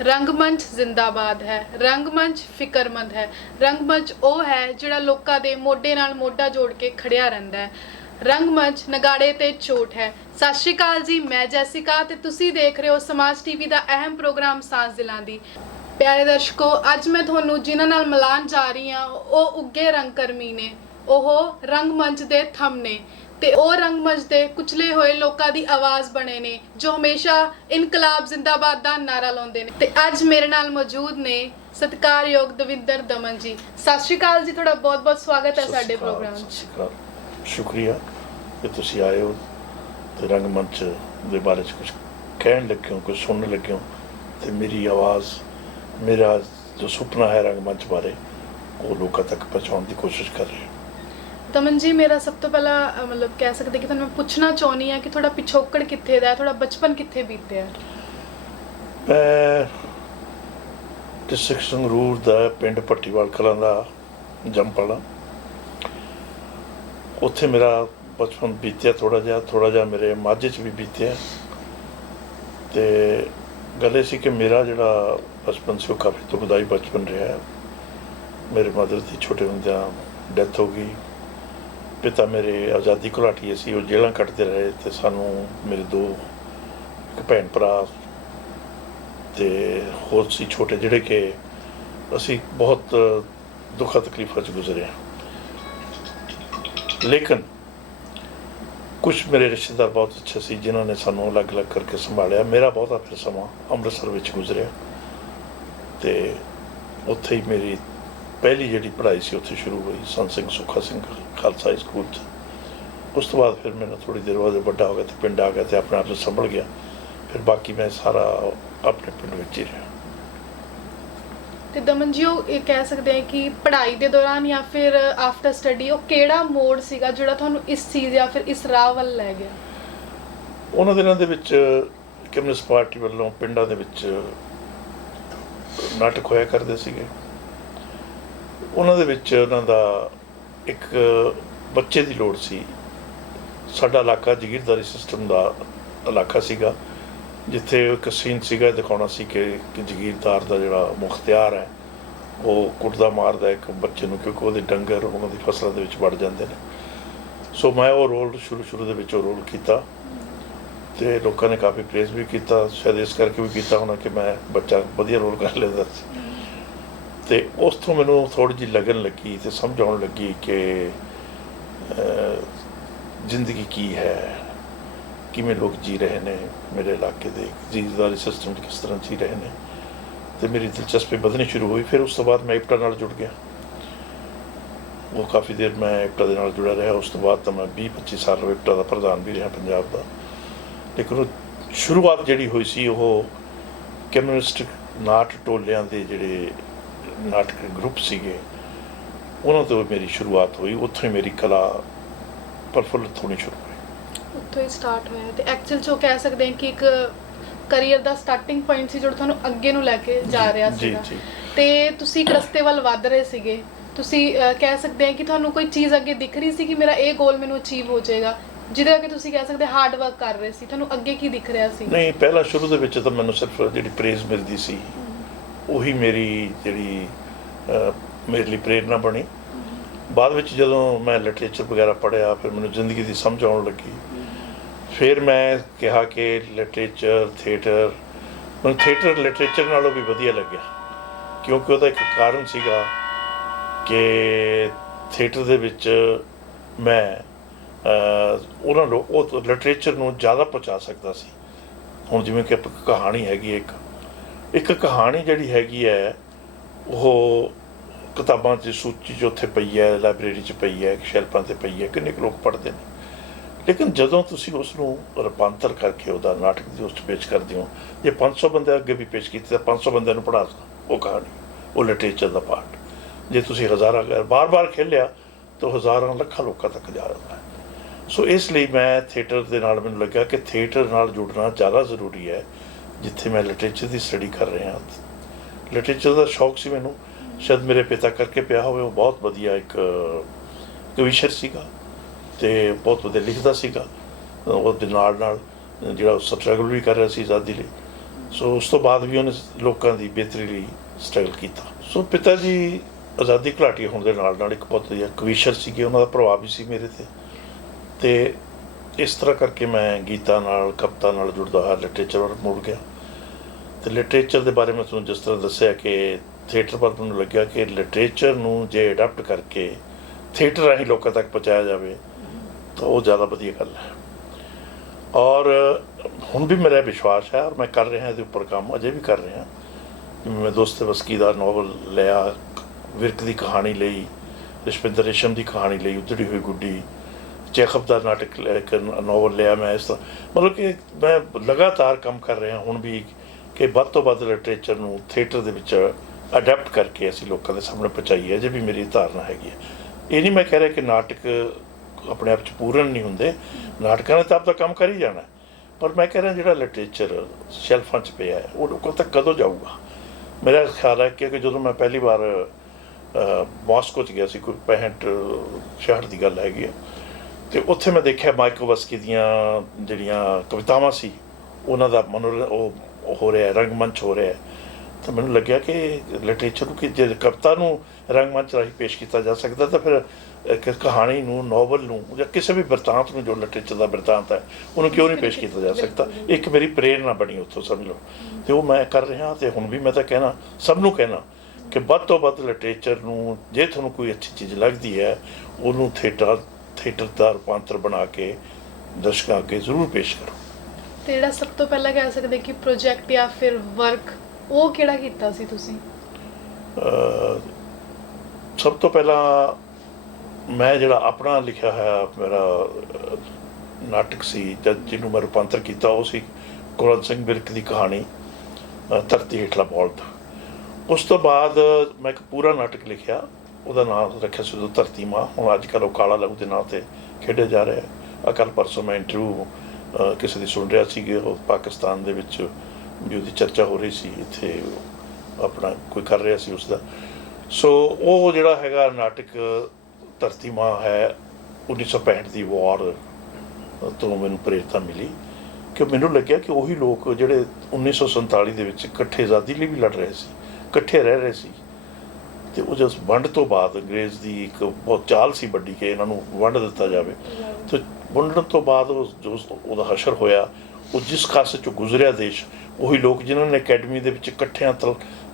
रंगमंच जिंदाबाद है। रंगमंच फिक्रमंद है। रंगमंच ਉਹ ਹੈ ਜਿਹੜਾ ਲੋਕਾਂ ਦੇ ਮੋਢੇ ਨਾਲ ਮੋਢਾ ਜੋੜ ਕੇ ਖੜਿਆ ਰਹਿੰਦਾ ਹੈ। ਰੰਗਮੰਚ ਨਗਾੜੇ ਤੇ ਚੋਟ ਹੈ। ਸਤਿ ਸ਼੍ਰੀ ਅਕਾਲ ਜੀ, ਮੈਂ ਜੈਸਿਕਾ ਤੇ ਤੁਸੀਂ ਦੇਖ ਰਹੇ ਹੋ ਸਮਾਜ ਟੀਵੀ ਦਾ ਅਹਿਮ ਪ੍ਰੋਗਰਾਮ ਸਾਂਝ ਦਿਲਾਂ ਦੀ। ਪਿਆਰੇ ਦਰਸ਼ਕੋ, ਅੱਜ ਮੈਂ ਤੁਹਾਨੂੰ ਜਿਨ੍ਹਾਂ ਨਾਲ ਮਿਲਾਨ ਜਾ ਰਹੀ ਹਾਂ ਉਹ ਉੱਗੇ ਰੰਗਕਰਮੀ ਨੇ, ਉਹ ਰੰਗਮੰਚ ਦੇ ਥੰਮ ਨੇ ਤੇ ਉਹ ਰੰਗਮੰਚ ਦੇ ਕੁਚਲੇ ਹੋਏ ਲੋਕਾਂ ਦੀ ਆਵਾਜ਼ ਬਣੇ ਨੇ ਜੋ ਹਮੇਸ਼ਾ ਇਨਕਲਾਬ ਜ਼ਿੰਦਾਬਾਦ ਦਾ ਨਾਰਾ ਲਾਉਂਦੇ ਨੇ। ਤੇ ਅੱਜ ਮੇਰੇ ਨਾਲ ਮੌਜੂਦ ਨੇ ਸਤਿਕਾਰਯੋਗ ਦਵਿੰਦਰ ਦਮਨ ਜੀ। ਸਤਿ ਸ਼੍ਰੀ ਅਕਾਲ ਜੀ, ਤੁਹਾਡਾ ਬਹੁਤ ਬਹੁਤ ਸਵਾਗਤ ਹੈ ਸਾਡੇ ਪ੍ਰੋਗਰਾਮ 'ਚ। शुक्रिया कि तुसी आए हो तो रंगमंच के बारे कुछ कहन लगे हो, कुछ सुनने लगे हो तो मेरी आवाज़, मेरा जो सुपना है रंगमंच बारे वो लोगों तक पहुँचाने की कोशिश कर रहे हैं। दमन जी, मेरा सब तो पहला मतलब कह सकते कि मैं पूछना चाहनी हाँ कि थोड़ा पिछोकड़ कित्थे दा, थोड़ा बचपन कित्थे बीते है? मैं डिस्ट्रिक्ट संगरूर दा पिंड भट्टीवाल कलां दा जंपला, उत्थे मेरा बचपन बीतिया थोड़ा जिहा मेरे माझे च भी बीतिया। तो गल ये सी कि मेरा जिहड़ा बचपन से काफ़ी दुखदाई बचपन रहा है। मेरे मदर की छोटे होंदियां डैथ हो गई। पिता मेरे आज़ादी घुलाटिए सी, वो जेलां कटते रहे तो सानू मेरे दो एक भैन भरा ते होर सी छोटे जिहड़े कि असी बहुत दुखा तकलीफां च गुजरे हैं। लेकिन कुछ मेरे रिश्तेदार बहुत अच्छे सी जिन्होंने सानू अलग अलग करके संभालिया। मेरा बहुता फिर समा अमृतसर विच गुजरिया तो उत्थे ही मेरी पहली जिहड़ी पढ़ाई सी उत्थे शुरू हुई, संत सिंह सुखा सिंह खालसा स्कूल च। उस तो बाद फिर मैंने थोड़ी देर बाद बड़ा हो गया तो पिंड आ गया तो अपने आप से संभल गया। फिर बाकी मैं सारा अपने पिंड विच ही रहा। ਤੇ ਦਮਨ ਜੀ, ਉਹ ਇਹ ਕਹਿ ਸਕਦੇ ਆ ਕਿ ਪੜ੍ਹਾਈ ਦੇ ਦੌਰਾਨ ਜਾਂ ਫਿਰ ਆਫਟਰ ਸਟੱਡੀ ਉਹ ਕਿਹੜਾ ਮੋੜ ਸੀਗਾ ਜਿਹੜਾ ਤੁਹਾਨੂੰ ਇਸ ਚੀਜ਼ ਜਾਂ ਫਿਰ ਇਸ ਰਾਹ ਵੱਲ ਲੈ ਗਿਆ? ਉਹਨਾਂ ਦਿਨਾਂ ਦੇ ਵਿੱਚ ਕਮਿਊਨਿਸਟ ਪਾਰਟੀ ਵੱਲੋਂ ਪਿੰਡਾਂ ਦੇ ਵਿੱਚ ਨਾਟਕ ਹੋਇਆ ਕਰਦੇ ਸੀਗੇ। ਉਹਨਾਂ ਦੇ ਵਿੱਚ ਉਹਨਾਂ ਦਾ ਇੱਕ ਬੱਚੇ ਦੀ ਲੋੜ ਸੀ। ਸਾਡਾ ਇਲਾਕਾ ਜਗੀਰਦਾਰੀ ਸਿਸਟਮ ਦਾ ਇਲਾਕਾ ਸੀਗਾ ਜਿੱਥੇ ਇੱਕ ਸੀਨ ਸੀਗਾ ਦਿਖਾਉਣਾ ਸੀ ਕਿ ਜਗੀਰਦਾਰ ਦਾ ਜਿਹੜਾ ਮੁਖਤਿਆਰ ਹੈ ਉਹ ਕੁੱਟਦਾ ਮਾਰਦਾ ਇੱਕ ਬੱਚੇ ਨੂੰ ਕਿਉਂਕਿ ਉਹਦੇ ਡੰਗਰ ਉਹਨਾਂ ਦੀ ਫਸਲਾਂ ਦੇ ਵਿੱਚ ਵੜ ਜਾਂਦੇ ਨੇ। ਸੋ ਮੈਂ ਉਹ ਰੋਲ ਸ਼ੁਰੂ ਦੇ ਵਿੱਚ ਉਹ ਰੋਲ ਕੀਤਾ ਅਤੇ ਲੋਕਾਂ ਨੇ ਕਾਫੀ ਪ੍ਰੇਜ਼ ਵੀ ਕੀਤਾ। ਸ਼ਾਇਦ ਇਸ ਕਰਕੇ ਵੀ ਕੀਤਾ ਹੋਣਾ ਕਿ ਮੈਂ ਬੱਚਾ ਵਧੀਆ ਰੋਲ ਕਰ ਲੈਂਦਾ ਸੀ। ਅਤੇ ਉਸ ਤੋਂ ਮੈਨੂੰ ਥੋੜ੍ਹੀ ਜਿਹੀ ਲੱਗਣ ਲੱਗੀ ਅਤੇ ਸਮਝ ਆਉਣ ਲੱਗੀ ਕਿ ਜ਼ਿੰਦਗੀ ਕੀ ਹੈ, ਕਿਵੇਂ ਲੋਕ ਜੀ ਰਹੇ ਨੇ ਮੇਰੇ ਇਲਾਕੇ ਦੇ ਜਗੀਰਦਾਰੀ ਸਿਸਟਮ 'ਚ ਕਿਸ ਤਰ੍ਹਾਂ ਜੀ ਰਹੇ ਨੇ। ਅਤੇ ਮੇਰੀ ਦਿਲਚਸਪੀ ਵਧਣੀ ਸ਼ੁਰੂ ਹੋਈ। ਫਿਰ ਉਸ ਤੋਂ ਬਾਅਦ ਮੈਂ ਇਪਟਾ ਨਾਲ ਜੁੜ ਗਿਆ। ਉਹ ਕਾਫੀ ਦੇਰ ਮੈਂ ਇਪਟਾ ਦੇ ਨਾਲ ਜੁੜਿਆ ਰਿਹਾ। ਉਸ ਤੋਂ ਬਾਅਦ ਤਾਂ ਮੈਂ 20-25 ਸਾਲ ਇਪਟਾ ਦਾ ਪ੍ਰਧਾਨ ਵੀ ਰਿਹਾ ਪੰਜਾਬ ਦਾ। ਲੇਕਿਨ ਉਹ ਸ਼ੁਰੂਆਤ ਜਿਹੜੀ ਹੋਈ ਸੀ ਉਹ ਕਮਿਊਨਿਸਟ ਨਾਟ ਟੋਲਿਆਂ ਦੇ ਜਿਹੜੇ ਨਾਟਕ ਗਰੁੱਪ ਸੀਗੇ ਉਹਨਾਂ ਤੋਂ ਮੇਰੀ ਸ਼ੁਰੂਆਤ ਹੋਈ। ਉੱਥੋਂ ਹੀ ਮੇਰੀ ਕਲਾ ਪ੍ਰਫੁੱਲਿਤ ਹੋਣੀ ਸ਼ੁਰੂ ਹੋਈ। ਉੱਥੋਂ ਹੀ ਸਟਾਰਟ ਹੋਇਆ ਤੇ ਐਕਚੁਅਲ 'ਚ ਉਹ ਕਹਿ ਸਕਦੇ ਹਾਂ ਕਿ ਇੱਕ ਕਰੀਅਰ ਦਾ ਸਟਾਰਟਿੰਗ ਪੁਆਇੰਟ ਸੀ ਜਿਹੜਾ ਤੁਹਾਨੂੰ ਅੱਗੇ ਨੂੰ ਲੈ ਕੇ ਜਾ ਰਿਹਾ ਸੀਗਾ। ਤੇ ਤੁਸੀਂ ਇੱਕ ਰਸਤੇ ਵੱਲ ਵੱਧ ਰਹੇ ਸੀਗੇ। ਤੁਸੀਂ ਕਹਿ ਸਕਦੇ ਹਾਂ ਕਿ ਤੁਹਾਨੂੰ ਕੋਈ ਚੀਜ਼ ਅੱਗੇ ਦਿਖ ਰਹੀ ਸੀ ਕਿ ਮੇਰਾ ਇਹ ਗੋਲ ਮੈਨੂੰ ਅਚੀਵ ਹੋ ਜਾਏਗਾ, ਜਿਹਦੇ ਅੱਗੇ ਤੁਸੀਂ ਕਹਿ ਸਕਦੇ ਹਾਰਡ ਵਰਕ ਕਰ ਰਹੇ ਸੀ। ਤੁਹਾਨੂੰ ਅੱਗੇ ਕੀ ਦਿਖ ਰਿਹਾ ਸੀ? ਨਹੀਂ, ਪਹਿਲਾਂ ਸ਼ੁਰੂ ਦੇ ਵਿੱਚ ਤਾਂ ਮੈਨੂੰ ਸਿਰਫ ਜਿਹੜੀ ਪ੍ਰੇਜ਼ ਮਿਲਦੀ ਸੀ ਉਹੀ ਮੇਰੀ ਜਿਹੜੀ ਮੇਰੇ ਲਈ ਪ੍ਰੇਰਨਾ ਬਣੀ। ਬਾਅਦ ਵਿੱਚ ਜਦੋਂ ਮੈਂ ਲਿਟਰੇਚਰ ਵਗੈਰਾ ਪੜ੍ਹਿਆ ਫਿਰ ਮੈਨੂੰ ਜ਼ਿੰਦਗੀ ਦੀ ਸਮਝ ਆਉਣ ਲੱਗੀ। ਫਿਰ ਮੈਂ ਕਿਹਾ ਕਿ ਲਿਟਰੇਚਰ ਥੀਏਟਰ, ਮੈਨੂੰ ਥੀਏਟਰ ਲਿਟਰੇਚਰ ਨਾਲੋਂ ਵੀ ਵਧੀਆ ਲੱਗਿਆ ਕਿਉਂਕਿ ਉਹਦਾ ਇੱਕ ਕਾਰਨ ਸੀਗਾ ਕਿ ਥੀਏਟਰ ਦੇ ਵਿੱਚ ਮੈਂ ਉਹਨਾਂ ਲੋਕ ਉਹ ਲਿਟਰੇਚਰ ਨੂੰ ਜ਼ਿਆਦਾ ਪਹੁੰਚਾ ਸਕਦਾ ਸੀ। ਹੁਣ ਜਿਵੇਂ ਕਿ ਕਹਾਣੀ ਹੈਗੀ ਇੱਕ ਕਹਾਣੀ ਜਿਹੜੀ ਹੈਗੀ ਹੈ ਉਹ ਕਿਤਾਬਾਂ 'ਚ ਸੂਚੀ 'ਚ ਉੱਥੇ ਪਈ ਹੈ, ਲਾਇਬ੍ਰੇਰੀ 'ਚ ਪਈ ਹੈ, ਸ਼ੈਲਫਾਂ 'ਤੇ ਪਈ ਹੈ, ਕਿੰਨੇ ਕੁ ਲੋਕ ਪੜ੍ਹਦੇ ਨੇ। ਲੇਕਿਨ ਜਦੋਂ ਤੁਸੀਂ ਉਸ ਨੂੰ ਰੂਪਾਂਤਰ ਕਰਕੇ ਉਹਦਾ ਨਾਟਕ ਦੀ ਉਸ 'ਚ ਪੇਸ਼ ਕਰਦੇ ਹੋ, ਜੇ 500 ਬੰਦੇ ਅੱਗੇ ਵੀ ਪੇਸ਼ ਕੀਤੀ ਤਾਂ 500 ਬੰਦਿਆਂ ਨੂੰ ਪੜ੍ਹਾ ਉਹ ਕਹਾਣੀ, ਉਹ ਲਿਟਰੇਚਰ ਦਾ ਪਾਰਟ। ਜੇ ਤੁਸੀਂ ਹਜ਼ਾਰਾਂ ਬਾਰ-ਬਾਰ ਖੇਲਿਆ ਤਾਂ ਹਜ਼ਾਰਾਂ ਲੱਖਾਂ ਲੋਕਾਂ ਤੱਕ ਜਾ ਰਿਹਾ ਹੈ। ਸੋ ਇਸ ਲਈ ਮੈਂ ਥੀਏਟਰ ਦੇ ਨਾਲ ਮੈਨੂੰ ਲੱਗਿਆ ਕਿ ਥੀਏਟਰ ਨਾਲ ਜੁੜਨਾ ਜ਼ਿਆਦਾ ਜ਼ਰੂਰੀ ਹੈ ਜਿੱਥੇ ਮੈਂ ਲਿਟਰੇਚਰ ਦੀ ਸਟੱਡੀ ਕਰ ਰਿਹਾ। ਲਿਟਰੇਚਰ ਦਾ ਸ਼ੌਕ ਸੀ ਮੈਨੂੰ, ਸ਼ਾਇਦ ਮੇਰੇ ਪਿਤਾ ਕਰਕੇ ਪਿਆ ਹੋਵੇ। ਉਹ ਬਹੁਤ ਵਧੀਆ ਇੱਕ ਕਵੀਸ਼ਰ ਸੀਗਾ ਅਤੇ ਬਹੁਤ ਵਧੀਆ ਲਿਖਦਾ ਸੀਗਾ। ਉਹਦੇ ਨਾਲ ਜਿਹੜਾ ਸਟਰਗਲ ਵੀ ਕਰ ਰਿਹਾ ਸੀ ਆਜ਼ਾਦੀ ਲਈ। ਸੋ ਉਸ ਤੋਂ ਬਾਅਦ ਵੀ ਉਹਨੇ ਲੋਕਾਂ ਦੀ ਬਿਹਤਰੀ ਲਈ ਸਟਰਗਲ ਕੀਤਾ। ਸੋ ਪਿਤਾ ਜੀ ਆਜ਼ਾਦੀ ਘੁਲਾਟੀ ਹੋਣ ਦੇ ਨਾਲ ਨਾਲ ਇੱਕ ਬਹੁਤ ਵਧੀਆ ਕਵੀਸ਼ਰ ਸੀਗੇ, ਉਹਨਾਂ ਦਾ ਪ੍ਰਭਾਵ ਵੀ ਸੀ ਮੇਰੇ ਤੇ ਇਸ ਤਰ੍ਹਾਂ ਕਰਕੇ ਮੈਂ ਗੀਤਾ ਨਾਲ, ਕਵਿਤਾ ਨਾਲ ਜੁੜਦਾ ਹੋਇਆ ਲਿਟਰੇਚਰ ਵੱਲ ਮੁੜ ਗਿਆ। ਤੇ ਲਿਟਰੇਚਰ ਦੇ ਬਾਰੇ ਮੈਂ ਤੁਹਾਨੂੰ ਜਿਸ ਤਰ੍ਹਾਂ ਦੱਸਿਆ ਕਿ ਥੀਏਟਰ ਵੱਲ ਮੈਨੂੰ ਲੱਗਿਆ ਕਿ ਲਿਟਰੇਚਰ ਨੂੰ ਜੇ ਅਡਾਪਟ ਕਰਕੇ ਥੀਏਟਰ ਰਾਹੀਂ ਲੋਕਾਂ ਤੱਕ ਪਹੁੰਚਾਇਆ ਜਾਵੇ ਤਾਂ ਉਹ ਜ਼ਿਆਦਾ ਵਧੀਆ ਗੱਲ ਹੈ। ਔਰ ਹੁਣ ਵੀ ਮੇਰਾ ਵਿਸ਼ਵਾਸ ਹੈ ਔਰ ਮੈਂ ਕਰ ਰਿਹਾ ਇਹਦੇ ਉੱਪਰ ਕੰਮ, ਅਜੇ ਵੀ ਕਰ ਰਿਹਾ। ਮੈਂ ਦੋਸਤੋਵਸਕੀ ਦਾ ਨਾਵਲ ਲਿਆ, ਵਿਰਕ ਦੀ ਕਹਾਣੀ ਲਈ, ਰਸ਼ਮਿੰਦਰ ਰੇਸ਼ਮ ਦੀ ਕਹਾਣੀ ਲਈ, ਉਧੜੀ ਹੋਈ ਗੁੱਡੀ, ਚੇਖਵ ਦਾ ਨਾਟਕ ਇੱਕ ਨਾਵਲ ਲਿਆ ਮੈਂ। ਇਸ ਤਰ੍ਹਾਂ ਮਤਲਬ ਕਿ ਮੈਂ ਲਗਾਤਾਰ ਕੰਮ ਕਰ ਰਿਹਾ ਹੁਣ ਵੀ ਕਿ ਵੱਧ ਤੋਂ ਵੱਧ ਲਿਟਰੇਚਰ ਨੂੰ ਥੀਏਟਰ ਦੇ ਵਿੱਚ ਅਡੈਪਟ ਕਰਕੇ ਅਸੀਂ ਲੋਕਾਂ ਦੇ ਸਾਹਮਣੇ ਪਹੁੰਚਾਈਏ। ਅਜੇ ਵੀ ਮੇਰੀ ਧਾਰਨਾ ਹੈਗੀ ਹੈ। ਇਹ ਨਹੀਂ ਮੈਂ ਕਹਿ ਰਿਹਾ ਕਿ ਨਾਟਕ ਆਪਣੇ ਆਪ 'ਚ ਪੂਰਨ ਨਹੀਂ ਹੁੰਦੇ, ਨਾਟਕਾਂ ਨੇ ਤਾਂ ਆਪਦਾ ਕੰਮ ਕਰ ਹੀ ਜਾਣਾ, ਪਰ ਮੈਂ ਕਹਿ ਰਿਹਾ ਜਿਹੜਾ ਲਿਟਰੇਚਰ ਸ਼ੈਲਫਾਂ 'ਚ ਪਿਆ ਉਹ ਲੋਕਾਂ ਤੱਕ ਕਦੋਂ ਜਾਊਗਾ। ਮੇਰਾ ਖਿਆਲ ਹੈ ਕਿ ਜਦੋਂ ਮੈਂ ਪਹਿਲੀ ਵਾਰ ਮਾਸਕੋ 'ਚ ਗਿਆ ਸੀ, ਕੋਈ 65 ਦੀ ਗੱਲ ਹੈਗੀ ਹੈ, ਅਤੇ ਉੱਥੇ ਮੈਂ ਦੇਖਿਆ ਮਾਇਕੋਵਸਕੀ ਦੀਆਂ ਜਿਹੜੀਆਂ ਕਵਿਤਾਵਾਂ ਸੀ ਉਹਨਾਂ ਦਾ ਉਹ ਹੋ ਰਿਹਾ, ਰੰਗਮੰਚ ਹੋ ਰਿਹਾ। ਤਾਂ ਮੈਨੂੰ ਲੱਗਿਆ ਕਿ ਲਿਟਰੇਚਰ ਨੂੰ ਕਿ ਜੇ ਕਵਿਤਾ ਨੂੰ ਰੰਗਮੰਚ ਰਾਹੀਂ ਪੇਸ਼ ਕੀਤਾ ਜਾ ਸਕਦਾ ਤਾਂ ਫਿਰ ਇੱਕ ਕਹਾਣੀ ਨੂੰ, ਨਾਵਲ ਨੂੰ ਜਾਂ ਕਿਸੇ ਵੀ ਬਿਰਤਾਂਤ ਨੂੰ ਜੋ ਲਿਟਰੇਚਰ ਦਾ ਬਿਰਤਾਂਤ ਹੈ ਉਹਨੂੰ ਕਿਉਂ ਨਹੀਂ ਪੇਸ਼ ਕੀਤਾ ਜਾ ਸਕਦਾ। ਇੱਕ ਮੇਰੀ ਪ੍ਰੇਰਨਾ ਬਣੀ ਉੱਥੋਂ, ਸਮਝ ਲਓ। ਅਤੇ ਉਹ ਮੈਂ ਕਰ ਰਿਹਾ ਅਤੇ ਹੁਣ ਵੀ ਮੈਂ ਤਾਂ ਕਹਿਣਾ, ਸਭ ਨੂੰ ਕਹਿਣਾ ਕਿ ਵੱਧ ਤੋਂ ਵੱਧ ਲਿਟਰੇਚਰ ਨੂੰ, ਜੇ ਤੁਹਾਨੂੰ ਕੋਈ ਅੱਛੀ ਚੀਜ਼ ਲੱਗਦੀ ਹੈ ਉਹਨੂੰ ਥੀਏਟਰ ਦਾ ਰੂਪਾਂਤਰ ਬਣਾ ਕੇ ਦਰਸ਼ਕਾਂ ਅੱਗੇ ਜ਼ਰੂਰ ਪੇਸ਼ ਕਰੋ। ਤੇ ਜਿਹੜਾ ਸਭ ਤੋਂ ਪਹਿਲਾਂ ਕਹਿ ਸਕਦੇ ਕਿ ਪ੍ਰੋਜੈਕਟ ਜਾਂ ਫਿਰ ਵਰਕ ਉਹ ਕਿਹੜਾ ਕੀਤਾ ਸੀ ਤੁਸੀਂ? ਸਭ ਤੋਂ ਪਹਿਲਾਂ ਮੈਂ ਜਿਹੜਾ ਆਪਣਾ ਲਿਖਿਆ ਹੋਇਆ ਮੇਰਾ ਨਾਟਕ ਸੀ ਜਿਹਨੂੰ ਮੈਂ ਰੂਪਾਂਤਰ ਕੀਤਾ, ਉਹ ਸੀ ਕੁਲਵੰਤ ਸਿੰਘ ਵਿਰਕ ਦੀ ਕਹਾਣੀ ਧਰਤੀ ਹੇਠਲਾ ਬੌਲਦ। ਉਸ ਤੋਂ ਬਾਅਦ ਮੈਂ ਇੱਕ ਪੂਰਾ ਨਾਟਕ ਲਿਖਿਆ, ਉਹਦਾ ਨਾਮ ਰੱਖਿਆ ਸੀ ਉਦੋਂ ਧਰਤੀ ਮਾਂ। ਹੁਣ ਅੱਜ ਕੱਲ੍ਹ ਉਹ ਕਾਲਾ ਲਹੂ ਦੇ ਨਾਂ 'ਤੇ ਖੇਡਿਆ ਜਾ ਰਿਹਾ। ਕੱਲ੍ਹ ਪਰਸੋਂ ਮੈਂ ਇੰਟਰਵਿਊ ਕਿਸੇ ਦੀ ਸੁਣ ਰਿਹਾ ਸੀ, ਉਹ ਪਾਕਿਸਤਾਨ ਦੇ ਵਿੱਚ ਵੀ ਉਹਦੀ ਚਰਚਾ ਹੋ ਰਹੀ ਸੀ, ਇੱਥੇ ਆਪਣਾ ਕੋਈ ਕਰ ਰਿਹਾ ਸੀ ਉਸਦਾ। ਸੋ ਉਹ ਜਿਹੜਾ ਹੈਗਾ ਨਾਟਕ ਧਰਤੀ ਮਾਂ ਹੈ, 1965 ਦੀ ਵਾਰ ਤੋਂ ਮੈਨੂੰ ਪ੍ਰੇਰਨਾ ਮਿਲੀ ਕਿ ਮੈਨੂੰ ਲੱਗਿਆ ਕਿ ਉਹੀ ਲੋਕ ਜਿਹੜੇ 1947 ਦੇ ਵਿੱਚ ਇਕੱਠੇ ਆਜ਼ਾਦੀ ਲਈ ਵੀ ਲੜ ਰਹੇ ਸੀ, ਇਕੱਠੇ ਰਹਿ ਰਹੇ ਸੀ, ਅਤੇ ਉਹ ਜਦੋਂ ਵੰਡ ਤੋਂ ਬਾਅਦ ਅੰਗਰੇਜ਼ ਦੀ ਇੱਕ ਬਹੁਤ ਚਾਲ ਸੀ ਵੱਡੀ ਕਿ ਇਹਨਾਂ ਨੂੰ ਵੰਡ ਦਿੱਤਾ ਜਾਵੇ, ਅਤੇ ਵੰਡਣ ਤੋਂ ਬਾਅਦ ਉਹਦਾ ਹਸ਼ਰ ਹੋਇਆ। ਉਹ ਜਿਸ ਖਾਸੇ 'ਚੋਂ ਗੁਜ਼ਰਿਆ ਦੇਸ਼, ਉਹੀ ਲੋਕ ਜਿਨ੍ਹਾਂ ਨੇ ਅਕੈਡਮੀ ਦੇ ਵਿੱਚ ਇਕੱਠਿਆਂ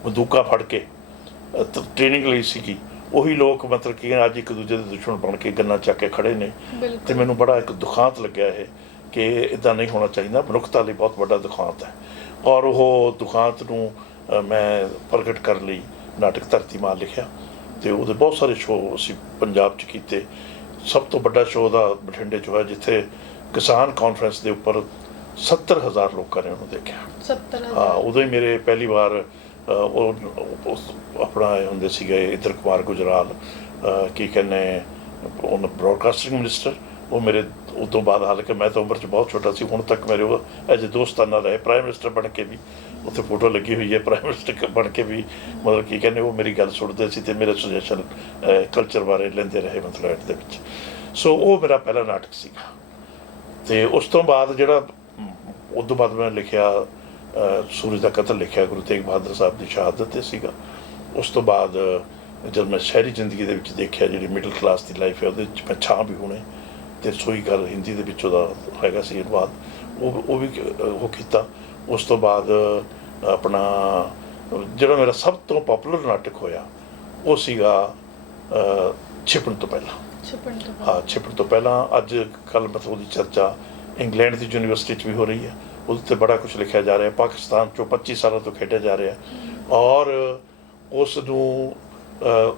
ਬੰਦੂਕਾਂ ਫੜ ਕੇ ਟ੍ਰੇਨਿੰਗ ਲਈ ਸੀਗੀ, ਉਹੀ ਲੋਕ ਮਤਲਬ ਕਿ ਅੱਜ ਇੱਕ ਦੂਜੇ ਦੇ ਦੁਸ਼ਮਣ ਬਣ ਕੇ ਗੰਨਾਂ ਚੱਕ ਕੇ ਖੜ੍ਹੇ ਨੇ। ਅਤੇ ਮੈਨੂੰ ਬੜਾ ਇੱਕ ਦੁਖਾਂਤ ਲੱਗਿਆ ਇਹ ਕਿ ਇੱਦਾਂ ਨਹੀਂ ਹੋਣਾ ਚਾਹੀਦਾ, ਮਨੁੱਖਤਾ ਲਈ ਬਹੁਤ ਵੱਡਾ ਦੁਖਾਂਤ ਹੈ। ਔਰ ਉਹ ਦੁਖਾਂਤ ਨੂੰ ਮੈਂ ਪ੍ਰਗਟ ਕਰਨ ਲਈ ਨਾਟਕ ਧਰਤੀ ਮਾਂ ਲਿਖਿਆ, ਅਤੇ ਉਹਦੇ ਬਹੁਤ ਸਾਰੇ ਸ਼ੋਅ ਅਸੀਂ ਪੰਜਾਬ 'ਚ ਕੀਤੇ। ਸਭ ਤੋਂ ਵੱਡਾ ਸ਼ੋਅ ਦਾ ਬਠਿੰਡੇ 'ਚ ਹੋਇਆ, ਜਿੱਥੇ ਕਿਸਾਨ ਕਾਨਫਰੰਸ ਦੇ ਉੱਪਰ 70,000 ਲੋਕਾਂ ਨੇ ਉਹਨੂੰ ਦੇਖਿਆ। 70,000? ਹਾਂ, ਉਦੋਂ ਹੀ ਮੇਰੇ ਪਹਿਲੀ ਵਾਰ ਉਹ ਆਪਣਾ ਹੁੰਦੇ ਸੀਗੇ ਇੰਦਰ ਕੁਮਾਰ ਗੁਜਰਾਲ, ਕੀ ਕਹਿੰਦੇ ਉਹਨੂੰ ਬਰੋਡਕਾਸਟਿੰਗ ਮਿਨਿਸਟਰ, ਉਹ ਮੇਰੇ ਉਦੋਂ ਬਾਅਦ, ਹਾਲਾਂਕਿ ਮੈਂ ਤਾਂ ਉਮਰ 'ਚ ਬਹੁਤ ਛੋਟਾ ਸੀ, ਹੁਣ ਤੱਕ ਮੇਰੇ ਉਹ ਐਜ ਏ ਦੋਸਤਾਨਾ ਰਹੇ। ਪ੍ਰਾਈਮ ਮਿਨਿਸਟਰ ਬਣ ਕੇ ਵੀ ਉੱਥੇ ਫੋਟੋ ਲੱਗੀ ਹੋਈ ਹੈ, ਪ੍ਰਾਈਮ ਮਿਨਿਸਟਰ ਬਣ ਕੇ ਵੀ ਮਤਲਬ ਕੀ ਕਹਿੰਦੇ ਉਹ ਮੇਰੀ ਗੱਲ ਸੁਣਦੇ ਸੀ ਅਤੇ ਮੇਰੇ ਸੁਜੈਸ਼ਨ ਕਲਚਰ ਬਾਰੇ ਲੈਂਦੇ ਰਹੇ ਮਤਲਬ ਐਡ ਦੇ ਵਿੱਚ। ਸੋ ਉਹ ਮੇਰਾ ਪਹਿਲਾ ਨਾਟਕ ਸੀਗਾ। ਅਤੇ ਉਸ ਤੋਂ ਬਾਅਦ ਜਿਹੜਾ ਉਦੋਂ ਬਾਅਦ ਮੈਂ ਲਿਖਿਆ ਸੂਰਜ ਦਾ ਕਤਲ ਲਿਖਿਆ, ਗੁਰੂ ਤੇਗ ਬਹਾਦਰ ਸਾਹਿਬ ਦੀ ਸ਼ਹਾਦਤ 'ਤੇ ਸੀਗਾ। ਉਸ ਤੋਂ ਬਾਅਦ ਜਦ ਮੈਂ ਸ਼ਹਿਰੀ ਜ਼ਿੰਦਗੀ ਦੇ ਵਿੱਚ ਦੇਖਿਆ ਜਿਹੜੀ ਮਿਡਲ ਕਲਾਸ ਦੀ ਲਾਈਫ ਹੈ, ਉਹਦੇ ਵਿੱਚ ਮੈਂ ਛਾਂ ਵੀ ਹੋਣੇ ਅਤੇ ਸੋਈ ਗੱਲ ਹਿੰਦੀ ਦੇ ਵਿੱਚ ਉਹਦਾ ਹੈਗਾ ਸੀ ਅਨੁਵਾਦ, ਉਹ ਵੀ ਉਹ ਕੀਤਾ। ਉਸ ਤੋਂ ਬਾਅਦ ਆਪਣਾ ਜਿਹੜਾ ਮੇਰਾ ਸਭ ਤੋਂ ਪੋਪੂਲਰ ਨਾਟਕ ਹੋਇਆ ਉਹ ਸੀਗਾ ਛਿਪਣ ਤੋਂ ਪਹਿਲਾਂ। ਹਾਂ, ਛਿਪਣ ਤੋਂ ਪਹਿਲਾਂ। ਅੱਜ ਕੱਲ੍ਹ ਮਤਲਬ ਉਹਦੀ ਚਰਚਾ ਇੰਗਲੈਂਡ ਦੀ ਯੂਨੀਵਰਸਿਟੀ 'ਚ ਵੀ ਹੋ ਰਹੀ ਹੈ, ਉਹਦੇ 'ਤੇ ਬੜਾ ਕੁਛ ਲਿਖਿਆ ਜਾ ਰਿਹਾ। ਪਾਕਿਸਤਾਨ 'ਚੋਂ 25 ਸਾਲਾਂ ਤੋਂ ਖੇਡਿਆ ਜਾ ਰਿਹਾ, ਔਰ ਉਸ ਨੂੰ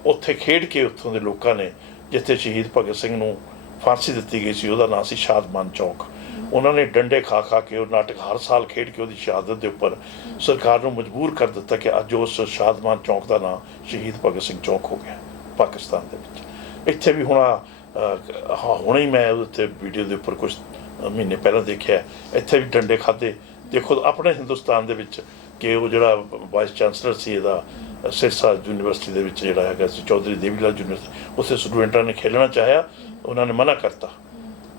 ਉੱਥੇ ਖੇਡ ਕੇ ਉੱਥੋਂ ਦੇ ਲੋਕਾਂ ਨੇ, ਜਿੱਥੇ ਸ਼ਹੀਦ ਭਗਤ ਸਿੰਘ ਨੂੰ ਫਾਂਸੀ ਦਿੱਤੀ ਗਈ ਸੀ, ਉਹਦਾ ਨਾਂ ਸੀ ਸ਼ਾਦਮਾਨ ਚੌਕ, ਉਹਨਾਂ ਨੇ ਡੰਡੇ ਖਾ ਖਾ ਕੇ ਉਹ ਨਾਟਕ ਹਰ ਸਾਲ ਖੇਡ ਕੇ ਉਹਦੀ ਸ਼ਹਾਦਤ ਦੇ ਉੱਪਰ ਸਰਕਾਰ ਨੂੰ ਮਜਬੂਰ ਕਰ ਦਿੱਤਾ ਕਿ ਅੱਜ ਉਸ ਸ਼ਾਦਮਾਨ ਚੌਕ ਦਾ ਨਾਂ ਸ਼ਹੀਦ ਭਗਤ ਸਿੰਘ ਚੌਕ ਹੋ ਗਿਆ ਪਾਕਿਸਤਾਨ ਦੇ ਵਿੱਚ। ਇੱਥੇ ਵੀ ਹੁਣੇ ਹੀ ਮੈਂ ਉਹਦੇ 'ਤੇ ਵੀਡੀਓ ਦੇ ਉੱਪਰ ਕੁਛ ਮਹੀਨੇ ਪਹਿਲਾਂ ਦੇਖਿਆ, ਇੱਥੇ ਵੀ ਡੰਡੇ ਖਾਧੇ। ਦੇਖੋ ਆਪਣੇ ਹਿੰਦੁਸਤਾਨ ਦੇ ਵਿੱਚ ਕਿ ਉਹ ਜਿਹੜਾ ਵਾਈਸ ਚਾਂਸਲਰ ਸੀ ਇਹਦਾ ਸਿਰਸਾ ਯੂਨੀਵਰਸਿਟੀ ਦੇ ਵਿੱਚ ਜਿਹੜਾ ਹੈਗਾ ਸੀ, ਚੌਧਰੀ ਦੇਵੀ ਲਾਲ ਯੂਨੀਵਰਸਿਟੀ, ਉੱਥੇ ਸਟੂਡੈਂਟਾਂ ਨੇ ਖੇਲਣਾ ਚਾਹਿਆ, ਉਹਨਾਂ ਨੇ ਮਨਾ ਕਰਤਾ।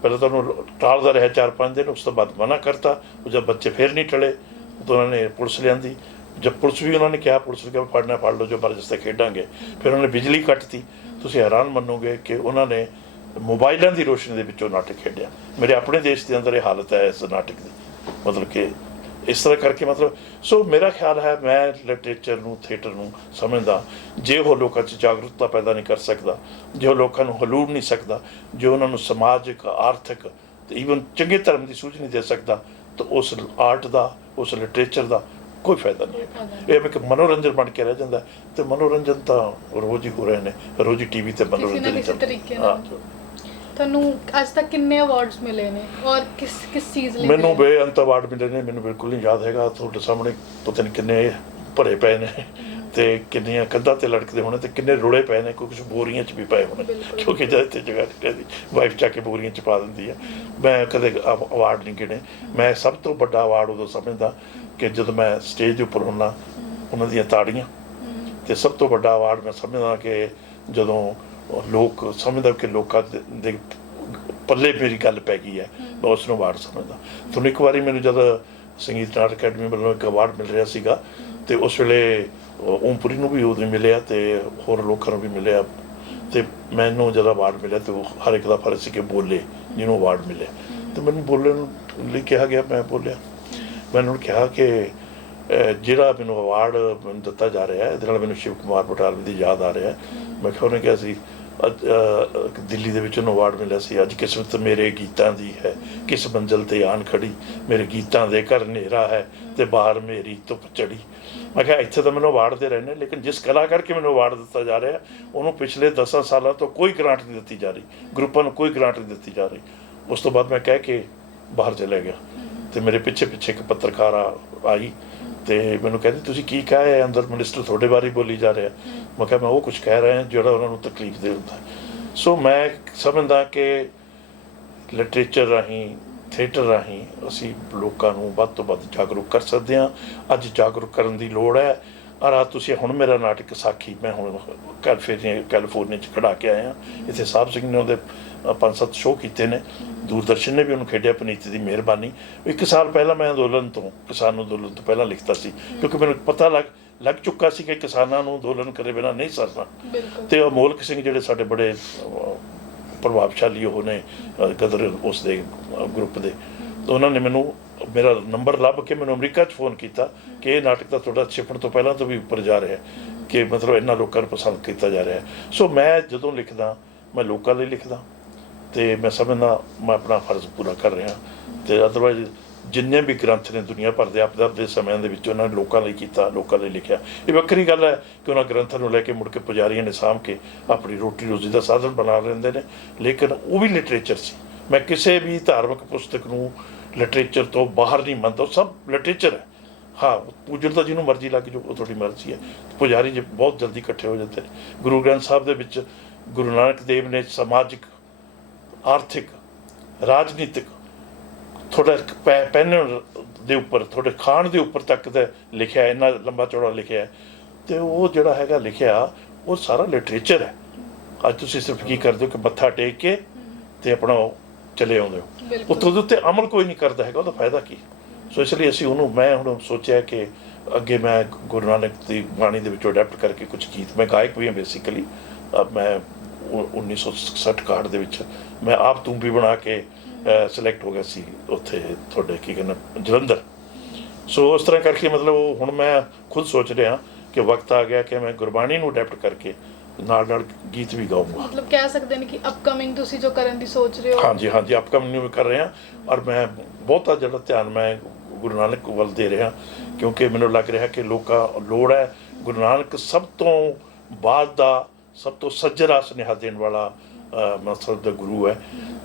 ਪਹਿਲਾਂ ਤਾਂ ਉਹਨੂੰ ਟਾਲਦਾ ਰਿਹਾ 4-5 ਦਿਨ, ਉਸ ਤੋਂ ਬਾਅਦ ਮਨਾ ਕਰਤਾ। ਉਹ ਜਦ ਬੱਚੇ ਫਿਰ ਨਹੀਂ ਟਲੇ ਉਦੋਂ ਉਹਨਾਂ ਨੇ ਪੁਲਿਸ ਲਿਆਂਦੀ। ਜਦ ਪੁਲਿਸ ਵੀ ਉਹਨਾਂ ਨੇ ਕਿਹਾ, ਪੁਲਿਸ ਨੇ ਕਿਹਾ ਫੜਨਾ ਫੜ ਲਓ, ਜੋ ਜ਼ਬਰਦਸਤੀ ਖੇਡਾਂਗੇ। ਫਿਰ ਉਹਨਾਂ ਨੇ ਬਿਜਲੀ ਕੱਟਤੀ। ਤੁਸੀਂ ਹੈਰਾਨ ਮੰਨੋਗੇ ਕਿ ਉਹਨਾਂ ਨੇ ਮੋਬਾਈਲਾਂ ਦੀ ਰੋਸ਼ਨੀ ਦੇ ਵਿੱਚੋਂ ਨਾਟਕ ਖੇਡਿਆ। ਮੇਰੇ ਆਪਣੇ ਦੇਸ਼ ਦੇ ਅੰਦਰ ਇਹ ਹਾਲਤ ਹੈ ਇਸ ਨਾਟਕ ਦੀ, ਮਤਲਬ ਕਿ ਇਸ ਤਰ੍ਹਾਂ ਕਰਕੇ ਮਤਲਬ ਸੋ ਮੇਰਾ ਖਿਆਲ ਹੈ ਮੈਂ ਲਿਟਰੇਚਰ ਨੂੰ, ਥੀਏਟਰ ਨੂੰ ਸਮਝਦਾ, ਜੇ ਉਹ ਲੋਕਾਂ 'ਚ ਜਾਗਰੂਕਤਾ ਪੈਦਾ ਨਹੀਂ ਕਰ ਸਕਦਾ, ਜੇ ਉਹ ਲੋਕਾਂ ਨੂੰ ਹਲੂੜ ਨਹੀਂ ਸਕਦਾ, ਜੇ ਉਹਨਾਂ ਨੂੰ ਸਮਾਜਿਕ, ਆਰਥਿਕ ਤੇ ਈਵਨ ਚੰਗੇ ਧਰਮ ਦੀ ਸੂਝ ਨਹੀਂ ਦੇ ਸਕਦਾ, ਤਾਂ ਉਸ ਆਰਟ ਦਾ, ਉਸ ਲਿਟਰੇਚਰ ਦਾ ਕੋਈ ਫਾਇਦਾ ਨਹੀਂ ਹੈ। ਇਹ ਇੱਕ ਮਨੋਰੰਜਨ ਬਣ ਕੇ ਰਹਿ ਜਾਂਦਾ, ਤੇ ਮਨੋਰੰਜਨ ਤਾਂ ਰੋਜ਼ ਹੀ ਹੋ ਰਹੇ ਨੇ, ਰੋਜ਼ ਹੀ ਟੀਵੀ ਤੇ ਮਨੋਰੰਜਨ ਹੀ ਚੱਲਦਾ। ਤੁਹਾਨੂੰ ਅੱਜ ਤੱਕ ਕਿੰਨੇ ਅਵਾਰਡਸ ਮਿਲੇ ਨੇ ਔਰ ਕਿਸ ਚੀਜ਼ ਲਈ? ਮੈਨੂੰ ਬੇਅੰਤ ਅਵਾਰਡ ਮਿਲੇ ਨੇ, ਮੈਨੂੰ ਬਿਲਕੁਲ ਨਹੀਂ ਯਾਦ ਹੈਗਾ। ਤੁਹਾਡੇ ਸਾਹਮਣੇ ਪਤਾ ਨਹੀਂ ਕਿੰਨੇ ਭਰੇ ਪਏ ਨੇ, ਤੇ ਕਿੰਨੀਆਂ ਕੰਧਾਂ ਤੇ ਲਟਕਦੇ ਹੋਣੇ, ਤੇ ਕਿੰਨੇ ਰੁਲੇ ਪਏ ਨੇ, ਕੁਝ ਬੋਰੀਆਂ 'ਚ ਵੀ ਪਏ ਹੋਣੇ, ਕਿਉਂਕਿ ਜਦ ਇੱਥੇ ਜਗ੍ਹਾ ਦੀ ਵਾਈਫ ਜਾ ਕੇ ਬੋਰੀਆਂ 'ਚ ਪਾ ਦਿੰਦੀ ਹੈ। ਮੈਂ ਕਦੇ ਅਵਾਰਡ ਨਹੀਂ ਗਿਣੇ। ਮੈਂ ਸਭ ਤੋਂ ਵੱਡਾ ਅਵਾਰਡ ਉਦੋਂ ਸਮਝਦਾ ਕਿ ਜਦੋਂ ਮੈਂ ਸਟੇਜ ਦੇ ਉੱਪਰ ਹੁੰਦਾ, ਉਹਨਾਂ ਦੀਆਂ ਤਾੜੀਆਂ, ਤੇ ਸਭ ਤੋਂ ਵੱਡਾ ਅਵਾਰਡ ਮੈਂ ਸਮਝਦਾ ਕਿ ਜਦੋਂ ਲੋਕ ਸਮਝਦਾ ਕਿ ਲੋਕਾਂ ਦੇ ਪੱਲੇ ਮੇਰੀ ਗੱਲ ਪੈ ਗਈ ਹੈ, ਮੈਂ ਉਸ ਨੂੰ ਅਵਾਰਡ ਸਮਝਦਾ। ਤੁਹਾਨੂੰ ਇੱਕ ਵਾਰੀ ਮੈਨੂੰ ਜਦ ਸੰਗੀਤ ਨਾਟਕ ਅਕੈਡਮੀ ਵੱਲੋਂ ਇੱਕ ਅਵਾਰਡ ਮਿਲ ਰਿਹਾ ਸੀਗਾ, ਤੇ ਉਸ ਵੇਲੇ ਓਮਪੁਰੀ ਨੂੰ ਵੀ ਉਦੋਂ ਮਿਲਿਆ, ਤੇ ਹੋਰ ਲੋਕਾਂ ਨੂੰ ਵੀ ਮਿਲਿਆ, ਤੇ ਮੈਨੂੰ ਜਦੋਂ ਅਵਾਰਡ ਮਿਲਿਆ ਤੇ ਉਹ ਹਰ ਇੱਕ ਦਾ ਫਰਜ਼ ਸੀ ਕਿ ਬੋਲੇ ਜਿਹਨੂੰ ਅਵਾਰਡ ਮਿਲਿਆ। ਤੇ ਮੈਨੂੰ ਬੋਲਣ ਲਈ ਕਿਹਾ ਗਿਆ, ਮੈਂ ਬੋਲਿਆ। ਮੈਨੂੰ ਕਿਹਾ ਕਿ ਜਿਹੜਾ ਮੈਨੂੰ ਅਵਾਰਡ ਮੈਨੂੰ ਦਿੱਤਾ ਜਾ ਰਿਹਾ, ਇਹਦੇ ਨਾਲ ਮੈਨੂੰ ਸ਼ਿਵ ਕੁਮਾਰ ਬਟਾਲਵੀ ਦੀ ਯਾਦ ਆ ਰਿਹਾ। ਮੈਂ ਕਿਹਾ, ਉਹਨੇ ਕਿਹਾ ਸੀ ਦਿੱਲੀ ਦੇ ਵਿੱਚ ਉਹਨੂੰ ਅਵਾਰਡ ਮਿਲਿਆ ਸੀ, ਅੱਜ ਕਿਸਮਤ ਮੇਰੇ ਗੀਤਾਂ ਦੀ ਹੈ, ਕਿਸ ਮੰਜ਼ਿਲ ਤੇ ਆਣ ਖੜੀ, ਮੇਰੇ ਗੀਤਾਂ ਦੇ ਘਰ ਹਨੇਰਾ ਹੈ ਤੇ ਬਾਹਰ ਮੇਰੀ ਧੁੱਪ ਚੜੀ। ਮੈਂ ਕਿਹਾ ਇੱਥੇ ਤਾਂ ਮੈਨੂੰ ਅਵਾਰਡ ਦੇ ਰਹੇ ਨੇ, ਲੇਕਿਨ ਜਿਸ ਕਲਾਕਾਰ ਕੇ ਮੈਨੂੰ ਅਵਾਰਡ ਦਿੱਤਾ ਜਾ ਰਿਹਾ, ਉਹਨੂੰ ਪਿਛਲੇ 10 ਸਾਲਾਂ ਤੋਂ ਕੋਈ ਗ੍ਰਾਂਟ ਨਹੀਂ ਦਿੱਤੀ ਜਾ ਰਹੀ, ਗਰੁੱਪਾਂ ਨੂੰ ਕੋਈ ਗ੍ਰਾਂਟ ਨਹੀਂ ਦਿੱਤੀ ਜਾ ਰਹੀ। ਉਸ ਤੋਂ ਬਾਅਦ ਮੈਂ ਕਹਿ ਕੇ ਬਾਹਰ ਚਲਾ ਗਿਆ, ਤੇ ਮੇਰੇ ਪਿੱਛੇ ਇੱਕ ਪੱਤਰਕਾਰ ਆਈ, ਤੇ ਮੈਨੂੰ ਕਹਿੰਦੀ ਤੁਸੀਂ ਕੀ ਕਿਹਾ ਹੈ, ਅੰਦਰ ਮਿਨਿਸਟਰ ਤੁਹਾਡੇ ਬਾਰੇ ਬੋਲੀ ਜਾ ਰਿਹਾ। ਮੈਂ ਕਿਹਾ ਮੈਂ ਉਹ ਕੁਝ ਕਹਿ ਰਿਹਾ ਜਿਹੜਾ ਉਹਨਾਂ ਨੂੰ ਤਕਲੀਫ ਦੇ ਹੁੰਦਾ। ਸੋ ਮੈਂ ਸਮਝਦਾ ਕਿ ਲਿਟਰੇਚਰ ਰਾਹੀਂ, ਥੀਏਟਰ ਰਾਹੀਂ ਅਸੀਂ ਲੋਕਾਂ ਨੂੰ ਵੱਧ ਤੋਂ ਵੱਧ ਜਾਗਰੂਕ ਕਰ ਸਕਦੇ ਹਾਂ। ਅੱਜ ਜਾਗਰੂਕ ਕਰਨ ਦੀ ਲੋੜ ਹੈ। ਔਰ ਤੁਸੀਂ ਹੁਣ ਮੇਰਾ ਨਾਟਕ ਸਾਖੀ ਮੈਂ ਹੁਣ ਕੈਲੀਫੋਰਨੀਆ 'ਚ ਖੜਾ ਕੇ ਆਇਆ। ਇੱਥੇ ਸਾਹਿਬ ਸਿੰਘ ਨੇ ਉਹਦੇ 5-7 ਸ਼ੋਅ ਕੀਤੇ ਨੇ, ਦੂਰਦਰਸ਼ਨ ਨੇ ਵੀ ਉਹਨੂੰ ਖੇਡਿਆ, ਪਨੀਤ ਦੀ ਮਿਹਰਬਾਨੀ। 1 ਸਾਲ ਪਹਿਲਾਂ ਮੈਂ ਕਿਸਾਨ ਅੰਦੋਲਨ ਤੋਂ ਪਹਿਲਾਂ ਲਿਖਤਾ ਸੀ, ਕਿਉਂਕਿ ਮੈਨੂੰ ਪਤਾ ਲੱਗ ਚੁੱਕਾ ਸੀ ਕਿ ਕਿਸਾਨਾਂ ਨੂੰ ਅੰਦੋਲਨ ਕਰੇ ਬਿਨਾਂ ਨਹੀਂ ਸਰਨਾ। ਤੇ ਅਮੋਲਕ ਸਿੰਘ ਜਿਹੜੇ ਸਾਡੇ ਬੜੇ ਪ੍ਰਭਾਵਸ਼ਾਲੀ ਉਹ ਨੇ ਗਦਰ ਉਸ ਦੇ ਗਰੁੱਪ ਦੇ, ਉਹਨਾਂ ਨੇ ਮੈਨੂੰ ਮੇਰਾ ਨੰਬਰ ਲੱਭ ਕੇ ਮੈਨੂੰ ਅਮਰੀਕਾ 'ਚ ਫੋਨ ਕੀਤਾ ਕਿ ਇਹ ਨਾਟਕ ਤਾਂ ਤੁਹਾਡਾ ਛਿਪਣ ਤੋਂ ਪਹਿਲਾਂ ਤੋਂ ਵੀ ਉੱਪਰ ਜਾ ਰਿਹਾ, ਕਿ ਮਤਲਬ ਇਹਨਾਂ ਲੋਕਾਂ ਨੂੰ ਪਸੰਦ ਕੀਤਾ ਜਾ ਰਿਹਾ। ਸੋ ਮੈਂ ਜਦੋਂ ਲਿਖਦਾ, ਮੈਂ ਲੋਕਾਂ ਲਈ ਲਿਖਦਾ, ਤੇ ਮੈਂ ਸਮਝਦਾ ਮੈਂ ਆਪਣਾ ਫਰਜ਼ ਪੂਰਾ ਕਰ ਰਿਹਾ। ਤੇ ਅਦਰਵਾਈਜ਼ ਜਿੰਨੇ ਵੀ ਗ੍ਰੰਥ ਨੇ ਦੁਨੀਆ ਭਰ ਦੇ ਆਪਦੇ ਸਮਿਆਂ ਦੇ ਵਿੱਚ ਉਹਨਾਂ ਨੇ ਲੋਕਾਂ ਲਈ ਕੀਤਾ, ਲੋਕਾਂ ਲਈ ਲਿਖਿਆ। ਇਹ ਵੱਖਰੀ ਗੱਲ ਹੈ ਕਿ ਉਹਨਾਂ ਗ੍ਰੰਥਾਂ ਨੂੰ ਲੈ ਕੇ ਮੁੜ ਕੇ ਪੁਜਾਰੀਆਂ ਨੇ ਸਾਂਭ ਕੇ ਆਪਣੀ ਰੋਟੀ ਰੋਜ਼ੀ ਦਾ ਸਾਧਨ ਬਣਾ ਲੈਂਦੇ ਨੇ, ਲੇਕਿਨ ਉਹ ਵੀ ਲਿਟਰੇਚਰ ਸੀ। ਮੈਂ ਕਿਸੇ ਵੀ ਧਾਰਮਿਕ ਪੁਸਤਕ ਨੂੰ ਲਿਟਰੇਚਰ ਤੋਂ ਬਾਹਰ ਨਹੀਂ ਮੰਨਦਾ, ਉਹ ਸਭ ਲਿਟਰੇਚਰ ਹੈ। ਹਾਂ, ਪੂਜਣ ਤਾਂ ਜਿਹਨੂੰ ਮਰਜ਼ੀ ਲੱਗ ਜਾਓ, ਉਹ ਤੁਹਾਡੀ ਮਰਜ਼ੀ ਹੈ। ਪੁਜਾਰੀ ਜੇ ਬਹੁਤ ਜਲਦੀ ਇਕੱਠੇ ਹੋ ਜਾਂਦੇ ਨੇ। ਗੁਰੂ ਗ੍ਰੰਥ ਸਾਹਿਬ ਦੇ ਵਿੱਚ ਗੁਰੂ ਨਾਨਕ ਦੇਵ ਨੇ ਸਮਾਜਿਕ, ਆਰਥਿਕ, ਰਾਜਨੀਤਿਕ, ਤੁਹਾਡਾ ਪਹਿਨਣ ਦੇ ਉੱਪਰ, ਤੁਹਾਡੇ ਖਾਣ ਦੇ ਉੱਪਰ ਤੱਕ ਦਾ ਲਿਖਿਆ, ਇੰਨਾ ਲੰਬਾ ਚੌੜਾ ਲਿਖਿਆ। ਅਤੇ ਉਹ ਜਿਹੜਾ ਹੈਗਾ ਲਿਖਿਆ, ਉਹ ਸਾਰਾ ਲਿਟਰੇਚਰ ਹੈ। ਅੱਜ ਤੁਸੀਂ ਸਿਰਫ ਕੀ ਕਰਦੇ ਹੋ ਕਿ ਮੱਥਾ ਟੇਕ ਕੇ ਅਤੇ ਆਪਣਾ ਚਲੇ ਆਉਂਦੇ ਹੋ, ਉੱਤੋਂ ਦੇ ਉੱਤੇ ਅਮਲ ਕੋਈ ਨਹੀਂ ਕਰਦਾ ਹੈਗਾ, ਉਹਦਾ ਫਾਇਦਾ ਕੀ? ਸੋ ਇਸ ਲਈ ਅਸੀਂ ਮੈਂ ਹੁਣ ਸੋਚਿਆ ਕਿ ਅੱਗੇ ਮੈਂ ਗੁਰੂ ਨਾਨਕ ਦੀ ਬਾਣੀ ਦੇ ਵਿੱਚੋਂ ਅਡੈਪਟ ਕਰਕੇ ਕੁਝ ਗੀਤ, ਮੈਂ ਗਾਇਕ ਵੀ ਹਾਂ ਬੇਸਿਕਲੀ। ਮੈਂ 1960-61 ਦੇ ਵਿੱਚ ਮੈਂ ਆਪ ਤੂੰਬੀ ਬਣਾ ਕੇ ਸਿਲੈਕਟ ਹੋ ਗਿਆ ਸੀ ਉੱਥੇ ਤੁਹਾਡੇ ਕੀ ਕਹਿੰਦਾ ਜਲੰਧਰ। ਸੋ ਉਸ ਤਰ੍ਹਾਂ ਕਰਕੇ ਮਤਲਬ ਹੁਣ ਮੈਂ ਖੁਦ ਸੋਚ ਰਿਹਾ ਕਿ ਵਕਤ ਆ ਗਿਆ ਕਿ ਮੈਂ ਗੁਰਬਾਣੀ ਨੂੰ ਅਡੈਪਟ ਕਰਕੇ ਨਾਲ ਗੀਤ ਵੀ ਗਾਊਂਗਾ। ਮਤਲਬ ਕਹਿ ਸਕਦੇ ਨੇ ਕਿ ਅਪਕਮਿੰਗ ਤੁਸੀਂ ਜੋ ਕਰਨ ਦੀ ਸੋਚ ਰਹੇ ਹੋ? ਹਾਂਜੀ, ਅਪਕਮਿੰਗ ਨੂੰ ਵੀ ਕਰ ਰਿਹਾ। ਔਰ ਮੈਂ ਬਹੁਤਾ ਜਿਹੜਾ ਧਿਆਨ ਮੈਂ ਗੁਰੂ ਨਾਨਕ ਵੱਲ ਦੇ ਰਿਹਾ, ਕਿਉਂਕਿ ਮੈਨੂੰ ਲੱਗ ਰਿਹਾ ਕਿ ਲੋੜ ਹੈ। ਗੁਰੂ ਨਾਨਕ ਸਭ ਤੋਂ ਬਾਅਦ ਦਾ ਸਭ ਤੋਂ ਸੱਜਰਾ ਸੁਨੇਹਾ ਦੇਣ ਵਾਲਾ ਮਤਲਬ ਦਾ ਗੁਰੂ ਹੈ,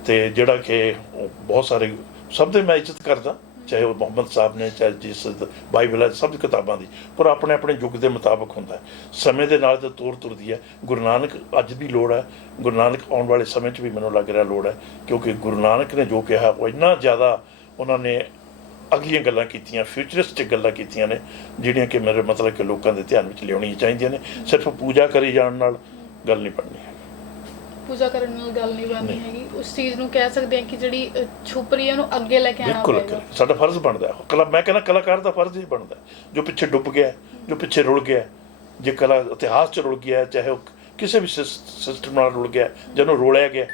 ਅਤੇ ਜਿਹੜਾ ਕਿ ਬਹੁਤ ਸਾਰੇ ਸਭ ਦੇ ਮੈਂ ਇੱਜ਼ਤ ਕਰਦਾ, ਚਾਹੇ ਉਹ ਮੁਹੰਮਦ ਸਾਹਿਬ ਨੇ, ਚਾਹੇ ਜਿਸ ਬਾਈਬਲ ਹੈ, ਸਭ ਕਿਤਾਬਾਂ ਦੀ, ਪਰ ਆਪਣੇ ਯੁੱਗ ਦੇ ਮੁਤਾਬਕ ਹੁੰਦਾ ਹੈ। ਸਮੇਂ ਦੇ ਨਾਲ ਜੋ ਤੁਰਦੀ ਹੈ। ਗੁਰੂ ਨਾਨਕ ਅੱਜ ਵੀ ਲੋੜ ਹੈ, ਗੁਰੂ ਨਾਨਕ ਆਉਣ ਵਾਲੇ ਸਮੇਂ 'ਚ ਵੀ ਮੈਨੂੰ ਲੱਗ ਰਿਹਾ ਲੋੜ ਹੈ, ਕਿਉਂਕਿ ਗੁਰੂ ਨਾਨਕ ਨੇ ਜੋ ਕਿਹਾ ਉਹ ਇੰਨਾ ਜ਼ਿਆਦਾ ਉਹਨਾਂ ਨੇ ਅਗਲੀਆਂ ਗੱਲਾਂ ਕੀਤੀਆਂ, ਫਿਊਚਰਿਸਟਿਕ ਗੱਲਾਂ ਕੀਤੀਆਂ ਨੇ, ਜਿਹੜੀਆਂ ਕਿ ਮੇਰੇ ਮਤਲਬ ਕਿ ਲੋਕਾਂ ਦੇ ਧਿਆਨ ਵਿੱਚ ਲਿਆਉਣੀਆਂ ਚਾਹੀਦੀਆਂ ਨੇ। ਸਿਰਫ ਪੂਜਾ ਕਰੀ ਜਾਣ ਨਾਲ ਗੱਲ ਨਹੀਂ ਬਣਨੀ ਹੈ। ਪੂਜਾ ਕਰਨ ਨਾਲ ਗੱਲ ਨਹੀਂ ਬਣਨੀ ਨਹੀਂ। ਹੈਗੀ, ਉਸ ਚੀਜ਼ ਨੂੰ ਕਹਿ ਸਕਦੇ ਹਾਂ ਕਿ ਜਿਹੜੀ ਛੁਪ ਰਹੀ ਹੈ ਉਹਨੂੰ ਅੱਗੇ ਲੈ ਕੇ ਆਉਣਾ ਬਿਲਕੁਲ ਪਏਗਾ। ਸਾਡਾ ਫਰਜ਼ ਬਣਦਾ ਹੈ। ਮੈਂ ਕਹਿੰਦਾ ਕਲਾਕਾਰ ਦਾ ਫਰਜ਼ ਹੀ ਬਣਦਾ ਹੈ। ਜੋ ਪਿੱਛੇ ਡੁੱਬ ਗਿਆ, ਜੋ ਪਿੱਛੇ ਰੁਲ ਗਿਆ, ਜੇ ਕਲਾ ਇਤਿਹਾਸ 'ਚ ਰੁਲ ਗਿਆ, ਚਾਹੇ ਉਹ ਕਿਸੇ ਵੀ ਸਿਸਟਮ ਨਾਲ ਰੁਲ ਗਿਆ, ਜਿਹਨੂੰ ਰੋਲਿਆ ਗਿਆ,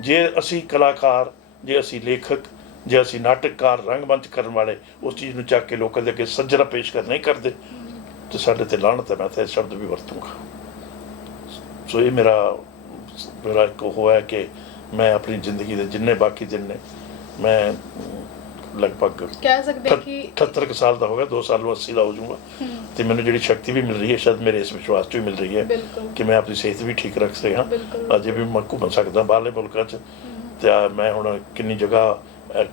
ਜੇ ਅਸੀਂ ਕਲਾਕਾਰ, ਜੇ ਅਸੀਂ ਲੇਖਕ, ਜੇ ਅਸੀਂ ਨਾਟਕਕਾਰ, ਰੰਗਮੰਚ ਕਰਨ ਵਾਲੇ ਉਸ ਚੀਜ਼ ਨੂੰ ਚੱਕ ਕੇ ਲੋਕਾਂ ਦੇ ਅੱਗੇ ਸੱਜਰਾ ਪੇਸ਼ ਕਰ ਨਹੀਂ ਕਰਦੇ ਤੇ ਸਾਡੇ ਤੇ ਲਾਹਨਤ ਹੈ। ਮੈਂ ਤਾਂ ਇਹ ਸ਼ਬਦ ਵੀ ਵਰਤੂੰਗਾ। ਸੋ ਇਹ ਮੇਰਾ ਇੱਕ ਉਹ ਹੈ ਕਿ ਮੈਂ ਆਪਣੀ ਜ਼ਿੰਦਗੀ ਦੇ ਜਿੰਨੇ ਬਾਕੀ ਦਿਨ ਨੇ, ਮੈਂ ਲਗਭਗ ਕਹਿ ਸਕਦੇ ਹਾਂ ਕਿ 78 ਸਾਲ ਦਾ ਹੋ ਗਿਆ, 2 ਸਾਲ ਨੂੰ 80 ਦਾ ਹੋ ਜਾਊਂਗਾ ਤੇ ਮੈਨੂੰ ਜਿਹੜੀ ਸ਼ਕਤੀ ਵੀ ਮਿਲ ਰਹੀ ਹੈ, ਸ਼ਾਇਦ ਮੇਰੇ ਇਸ ਵਿਸ਼ਵਾਸ 'ਚ ਵੀ ਮਿਲ ਰਹੀ ਹੈ ਕਿ ਮੈਂ ਆਪਣੀ ਸਿਹਤ ਵੀ ਠੀਕ ਰੱਖ ਸਕਾਂ। ਅਜੇ ਵੀ ਮੈਂ ਘੁੰਮ ਸਕਦਾ ਬਾਹਰਲੇ ਮੁਲਕਾਂ 'ਚ, ਤੇ ਮੈਂ ਹੁਣ ਕਿੰਨੀ ਜਗ੍ਹਾ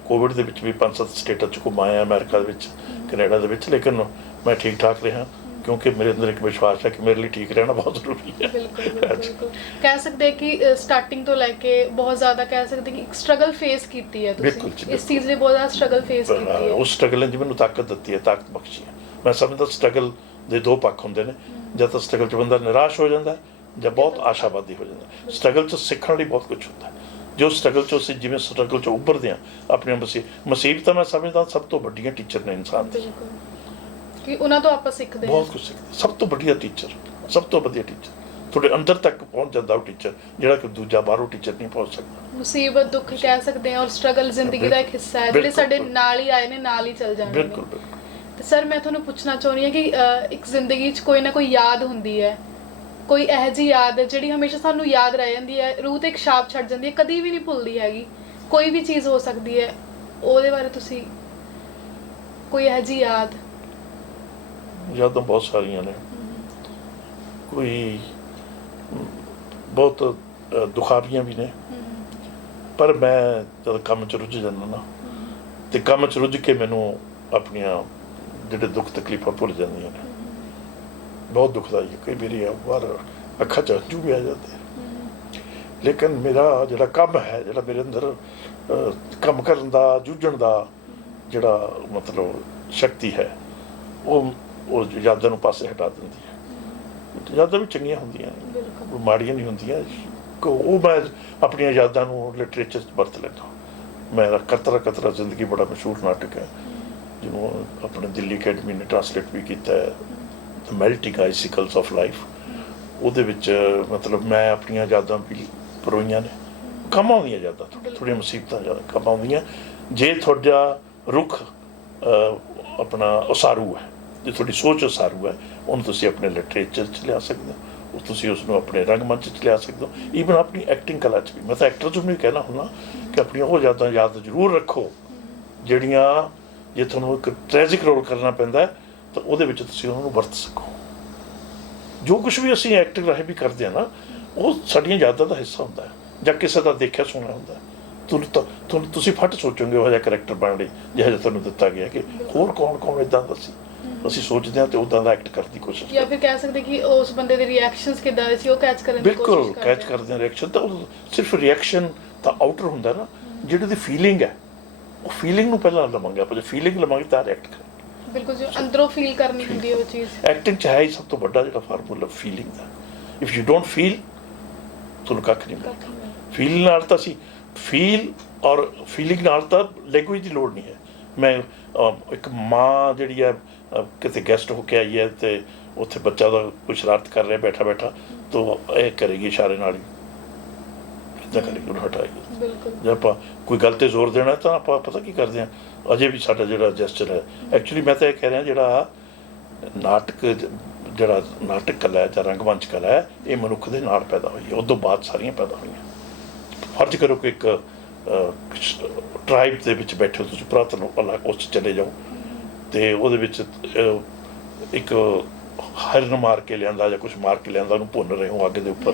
ਕੋਵਿਡ ਦੇ ਵਿੱਚ ਵੀ 5-7 ਸਟੇਟਾਂ 'ਚ ਘੁੰਮਾਇਆ, ਅਮਰੀਕਾ ਦੇ ਵਿੱਚ, ਕੈਨੇਡਾ ਦੇ ਵਿੱਚ, ਲੇਕਿਨ ਮੈਂ ਠੀਕ ਠਾਕ ਰਿਹਾ ਕਿਉਂਕਿ ਮੇਰੇ ਅੰਦਰ ਇੱਕ ਵਿਸ਼ਵਾਸ ਹੈ ਕਿ ਮੇਰੇ ਲਈ ਠੀਕ ਰਹਿਣਾ ਬਹੁਤ ਜ਼ਰੂਰੀ ਹੈ। ਬਿਲਕੁਲ ਕਹਿ ਸਕਦੇ ਕਿ ਸਟਾਰਟਿੰਗ ਤੋਂ ਲੈ ਕੇ ਬਹੁਤ ਜ਼ਿਆਦਾ ਕਹਿ ਸਕਦੇ ਕਿ ਇੱਕ ਸਟਰਗਲ ਫੇਸ ਕੀਤੀ ਹੈ ਤੁਸੀਂ, ਇਸ ਚੀਜ਼ ਲਈ ਬਹੁਤ ਜ਼ਿਆਦਾ ਸਟਰਗਲ ਫੇਸ ਕੀਤੀ ਹੈ। ਉਸ ਸਟਰਗਲ ਨੇ ਮੈਨੂੰ ਤਾਕਤ ਦਿੱਤੀ ਹੈ, ਤਾਕਤ ਬਖਸ਼ੀ ਹੈ। ਮੈਂ ਸਮਝਦਾ ਸਟਰਗਲ ਦੇ 2 ਪੱਖ ਹੁੰਦੇ ਨੇ। ਜਦ ਤੱਕ ਸਟਰਗਲ 'ਚ ਬੰਦਾ ਨਿਰਾਸ਼ ਹੋ ਜਾਂਦਾ ਜਾਂ ਬਹੁਤ ਆਸ਼ਾਵਾਦੀ ਹੋ ਜਾਂਦਾ। ਸਟਰਗਲ 'ਚ ਸਿੱਖਣ ਲਈ ਬਹੁਤ ਕੁਝ ਹੁੰਦਾ ਹੈ। ਜੋ ਸਟਰਗਲ 'ਚੋਂ ਅਸੀਂ ਜਿਵੇਂ ਸਟਰਗਲ 'ਚੋਂ ਉੱਭਰਦੇ ਹਾਂ, ਆਪਣੀਆਂ ਮੁਸੀਬਤਾਂ ਮੈਂ ਸਮਝਦਾ ਸਭ ਤੋਂ ਵੱਡੀਆਂ ਟੀਚਰ ਨੇ ਇਨਸਾਨ ਦੇ, ਕਿ ਉਹਨਾਂ ਤੋਂ ਆਪਾਂ ਸਿੱਖਦੇ ਹਾਂ ਬਹੁਤ ਕੁਝ ਸਿੱਖਦੇ। ਸਭ ਤੋਂ ਵਧੀਆ ਟੀਚਰ, ਸਭ ਤੋਂ ਵਧੀਆ ਟੀਚਰ ਤੁਹਾਡੇ ਅੰਦਰ ਤੱਕ ਪਹੁੰਚ ਜਾਂਦਾ ਉਹ ਟੀਚਰ, ਜਿਹੜਾ ਕਿ ਦੂਜਾ ਬਾਹਰੋਂ ਟੀਚਰ ਨਹੀਂ ਪਹੁੰਚ ਸਕਦਾ। ਮੁਸੀਬਤ ਦੁੱਖ ਕਹਿ ਸਕਦੇ ਹਾਂ ਔਰ ਸਟਰਗਲ ਜ਼ਿੰਦਗੀ ਦਾ ਇੱਕ ਹਿੱਸਾ ਹੈ, ਜਿਹੜੇ ਸਾਡੇ ਨਾਲ ਹੀ ਆਏ ਨੇ ਨਾਲ ਹੀ ਚੱਲ ਜਾਣਗੇ। ਬਿਲਕੁਲ ਬਿਲਕੁਲ। ਤੇ ਸਰ ਮੈਂ ਤੁਹਾਨੂੰ ਪੁੱਛਣਾ ਚਾਹੁੰਦੀ ਹਾਂ ਕਿ ਇੱਕ ਜ਼ਿੰਦਗੀ 'ਚ ਕੋਈ ਨਾ ਕੋਈ ਯਾਦ ਹੁੰਦੀ ਹੈ, ਕੋਈ ਇਹੋ ਜਿਹੀ ਯਾਦ ਹੈ ਜਿਹੜੀ ਹਮੇਸ਼ਾ ਸਾਨੂੰ ਯਾਦ ਰਹਿ ਜਾਂਦੀ ਹੈ, ਰੂਹ ਤੇ ਇੱਕ ਛਾਪ ਛੱਡ ਜਾਂਦੀ ਹੈ, ਕਦੀ ਵੀ ਨਹੀਂ ਭੁੱਲਦੀ ਹੈਗੀ। ਕੋਈ ਵੀ ਚੀਜ਼ ਹੋ ਸਕਦੀ ਹੈ, ਉਹਦੇ ਬਾਰੇ ਤੁਸੀਂ ਕੋਈ ਇਹੋ ਜਿਹੀ ਯਾਦਾਂ ਬਹੁਤ ਸਾਰੀਆਂ ਨੇ। ਕੋਈ ਬਹੁਤ ਦੁਖਾਵੀਆਂ ਵੀ ਨੇ, ਪਰ ਮੈਂ ਜਦ ਕੰਮ 'ਚ ਰੁੱਝ ਜਾਂਦਾ ਨਾ, ਤੇ ਕੰਮ 'ਚ ਰੁੱਝ ਕੇ ਮੈਨੂੰ ਆਪਣੀਆਂ ਜਿਹੜੇ ਦੁੱਖ ਤਕਲੀਫਾਂ ਭੁੱਲ ਜਾਂਦੀਆਂ ਨੇ। ਬਹੁਤ ਦੁਖਦਾਈ ਹੈ, ਕਈ ਵਾਰੀ ਬਾਹਰ ਅੱਖਾਂ 'ਚ ਹੰਝੂ ਵੀ ਆ ਜਾਂਦੇ। ਲੇਕਿਨ ਮੇਰਾ ਜਿਹੜਾ ਕੰਮ ਹੈ, ਜਿਹੜਾ ਮੇਰੇ ਅੰਦਰ ਕੰਮ ਕਰਨ ਦਾ, ਜੂਝਣ ਦਾ ਜਿਹੜਾ ਮਤਲਬ ਸ਼ਕਤੀ ਹੈ, ਉਹ ਯਾਦਾਂ ਨੂੰ ਪਾਸੇ ਹਟਾ ਦਿੰਦੀ ਹੈ। ਯਾਦਾਂ ਵੀ ਚੰਗੀਆਂ ਹੁੰਦੀਆਂ ਨੇ, ਮਾੜੀਆਂ ਨਹੀਂ ਹੁੰਦੀਆਂ। ਉਹ ਮੈਂ ਆਪਣੀਆਂ ਯਾਦਾਂ ਨੂੰ ਲਿਟਰੇਚਰ 'ਚ ਵਰਤ ਲੈਂਦਾ। ਮੇਰਾ ਕਤਰਾ ਕਤਰਾ ਜ਼ਿੰਦਗੀ ਬੜਾ ਮਸ਼ਹੂਰ ਨਾਟਕ ਹੈ, ਜਿਹਨੂੰ ਆਪਣੇ ਦਿੱਲੀ ਅਕੈਡਮੀ ਨੇ ਟ੍ਰਾਂਸਲੇਟ ਵੀ ਕੀਤਾ ਹੈ, ਦ ਮੈਲਟਿੰਗ ਆਈਸਿਕਲਸ ਆਫ ਲਾਈਫ। ਉਹਦੇ ਵਿੱਚ ਮਤਲਬ ਮੈਂ ਆਪਣੀਆਂ ਯਾਦਾਂ ਵੀ ਪਰੋਈਆਂ ਨੇ। ਕੰਮ ਆਉਂਦੀਆਂ ਯਾਦਾਂ, ਥੋੜ੍ਹੀਆਂ ਮੁਸੀਬਤਾਂ ਜ਼ਿਆਦਾ ਕੰਮ ਆਉਂਦੀਆਂ ਜੇ ਤੁਹਾਡਾ ਰੁੱਖ ਆਪਣਾ ਉਸਾਰੂ ਹੈ, ਜੇ ਤੁਹਾਡੀ ਸੋਚ ਉਸਾਰੂ ਹੈ, ਉਹਨੂੰ ਤੁਸੀਂ ਆਪਣੇ ਲਿਟਰੇਚਰ 'ਚ ਲਿਆ ਸਕਦੇ ਹੋ, ਤੁਸੀਂ ਉਸ ਨੂੰ ਆਪਣੇ ਰੰਗਮੰਚ 'ਚ ਲਿਆ ਸਕਦੇ ਹੋ, ਈਵਨ ਆਪਣੀ ਐਕਟਿੰਗ ਕਲਾ 'ਚ ਵੀ। ਮੈਂ ਤਾਂ ਐਕਟਰਸ ਨੂੰ ਵੀ ਕਹਿਣਾ ਹੁੰਦਾ ਕਿ ਆਪਣੀਆਂ ਉਹ ਯਾਦਾਂ ਯਾਦ ਜ਼ਰੂਰ ਰੱਖੋ, ਜਿਹੜੀਆਂ ਜੇ ਤੁਹਾਨੂੰ ਇੱਕ ਟ੍ਰੈਜਿਕ ਰੋਲ ਕਰਨਾ ਪੈਂਦਾ ਤਾਂ ਉਹਦੇ ਵਿੱਚ ਤੁਸੀਂ ਉਹਨਾਂ ਨੂੰ ਵਰਤ ਸਕੋ। ਜੋ ਕੁਛ ਵੀ ਅਸੀਂ ਐਕਟਿੰਗ ਰਾਹੀਂ ਵੀ ਕਰਦੇ ਹਾਂ ਨਾ, ਉਹ ਸਾਡੀਆਂ ਯਾਦਾਂ ਦਾ ਹਿੱਸਾ ਹੁੰਦਾ ਹੈ, ਜਾਂ ਕਿਸੇ ਦਾ ਦੇਖਿਆ ਸੁਣਿਆ ਹੁੰਦਾ। ਤੁਹਾਨੂੰ ਤੁਸੀਂ ਫੱਟ ਸੋਚੋਗੇ ਉਹ ਜਿਹਾ ਕਰੈਕਟਰ ਬਣ ਲਈ ਜਿਹੜਾ ਜਿਹਾ ਤੁਹਾਨੂੰ ਦਿੱਤਾ ਗਿਆ, ਕਿ ਹੋਰ ਕੌਣ ਇੱਦਾਂ ਦਾ ਸੀ। ਅਸੀਂ ਸੋਚਦੇ ਹਾਂ ਤੇ ਉੱਦਾਂ ਦਾ ਐਕਟ ਕਰਨ ਦੀ ਕੋਸ਼ਿਸ਼ ਜਾਂ ਫਿਰ ਕਹਿ ਸਕਦੇ ਕਿ ਉਸ ਬੰਦੇ ਦੇ ਰਿਐਕਸ਼ਨਸ ਕਿੱਦਾਂ ਦੇ ਸੀ, ਉਹ ਕੈਚ ਕਰਨ ਦੀ ਕੋਸ਼ਿਸ਼ ਕਰਦੇ ਹਾਂ। ਬਿਲਕੁਲ ਕੈਚ ਕਰਦੇ ਹਾਂ ਰਿਐਕਸ਼ਨ। ਤਾਂ ਉਹ ਸਿਰਫ ਰਿਐਕਸ਼ਨ ਤਾਂ ਆਊਟਰ ਹੁੰਦਾ ਨਾ, ਜਿਹੜੀ ਉਹਦੀ ਫੀਲਿੰਗ ਹੈ, ਉਹ ਫੀਲਿੰਗ ਨੂੰ ਪਹਿਲਾਂ ਲਵਾਂਗੇ ਆਪਾਂ। ਜੇ ਫੀਲਿੰਗ ਲਵਾਂਗੇ ਤਾਂ ਰਿਐਕਟ ਕਰਾਂਗੇ। ਬਿਲਕੁਲ, ਜੋ ਅੰਦਰੋਂ ਫੀਲ ਕਰਨੀ ਹੁੰਦੀ ਹੈ ਉਹ ਚੀਜ਼। ਐਕਟਿੰਗ 'ਚ ਹੈ ਹੀ ਸਭ ਤੋਂ ਵੱਡਾ ਜਿਹੜਾ formula feeling the. If you don't feel, ਤੁਹਾਨੂੰ ਕੱਖ ਨਹੀਂ ਮਿਲਦਾ। ਫੀਲ ਨਾਲ ਤਾਂ ਅਸੀਂ ਫੀਲ ਔਰ ਫੀਲਿੰਗ ਨਾਲ ਤਾਂ ਲੈਂਗੁਏਜ ਦੀ ਲੋੜ ਨਹੀਂ ਹੈ। ਮੈਂ ਇੱਕ ਮਾਂ ਜਿਹੜੀ ਹੈ ਕਿਤੇ ਗੈਸਟ ਹੋ ਕੇ ਆਈ ਹੈ ਤੇ ਉੱਥੇ ਬੱਚਾ ਦਾ ਕੋਈ ਸ਼ਰਾਰਤ ਕਰ ਰਿਹਾ ਬੈਠਾ ਤਾਂ ਇਹ ਕਰੇਗੀ ਇਸ਼ਾਰੇ ਨਾਲ ਹੀ, ਇੱਦਾਂ ਕਰੇਗੀ, ਉਹਨੂੰ ਹਟਾਏਗੀ। ਜੇ ਆਪਾਂ ਕੋਈ ਗੱਲ 'ਤੇ ਜ਼ੋਰ ਦੇਣਾ ਤਾਂ ਆਪਾਂ ਪਤਾ ਕੀ ਕਰਦੇ ਹਾਂ, ਅਜੇ ਵੀ ਸਾਡਾ ਜਿਹੜਾ ਜੈਸਚਰ ਹੈ, ਐਕਚੁਅਲੀ ਮੈਂ ਤਾਂ ਇਹ ਕਹਿ ਰਿਹਾ ਜਿਹੜਾ ਨਾਟਕ ਕਲਾ ਹੈ ਜਾਂ ਰੰਗਮੰਚ ਕਲਾ ਹੈ, ਇਹ ਮਨੁੱਖ ਦੇ ਨਾਲ ਪੈਦਾ ਹੋਈ ਹੈ, ਉਦੋਂ ਬਾਅਦ ਸਾਰੀਆਂ ਪੈਦਾ ਹੋਈਆਂ। ਫਰਜ਼ ਕਰੋ ਕਿ ਇੱਕ ਟਰਾਈਬ ਦੇ ਵਿੱਚ ਬੈਠੇ ਹੋ ਤੁਸੀਂ, ਪੁਰਾਤਨ ਉਸ 'ਚ ਚਲੇ ਜਾਓ ਅਤੇ ਉਹਦੇ ਵਿੱਚ ਇੱਕ ਹਿਰਨ ਮਾਰ ਕੇ ਲਿਆਂਦਾ ਜਾਂ ਕੁਛ ਮਾਰ ਕੇ ਲਿਆਂਦਾ, ਉਹਨੂੰ ਭੁੰਨ ਰਹੇ ਹੋ ਅੱਗ ਦੇ ਉੱਪਰ,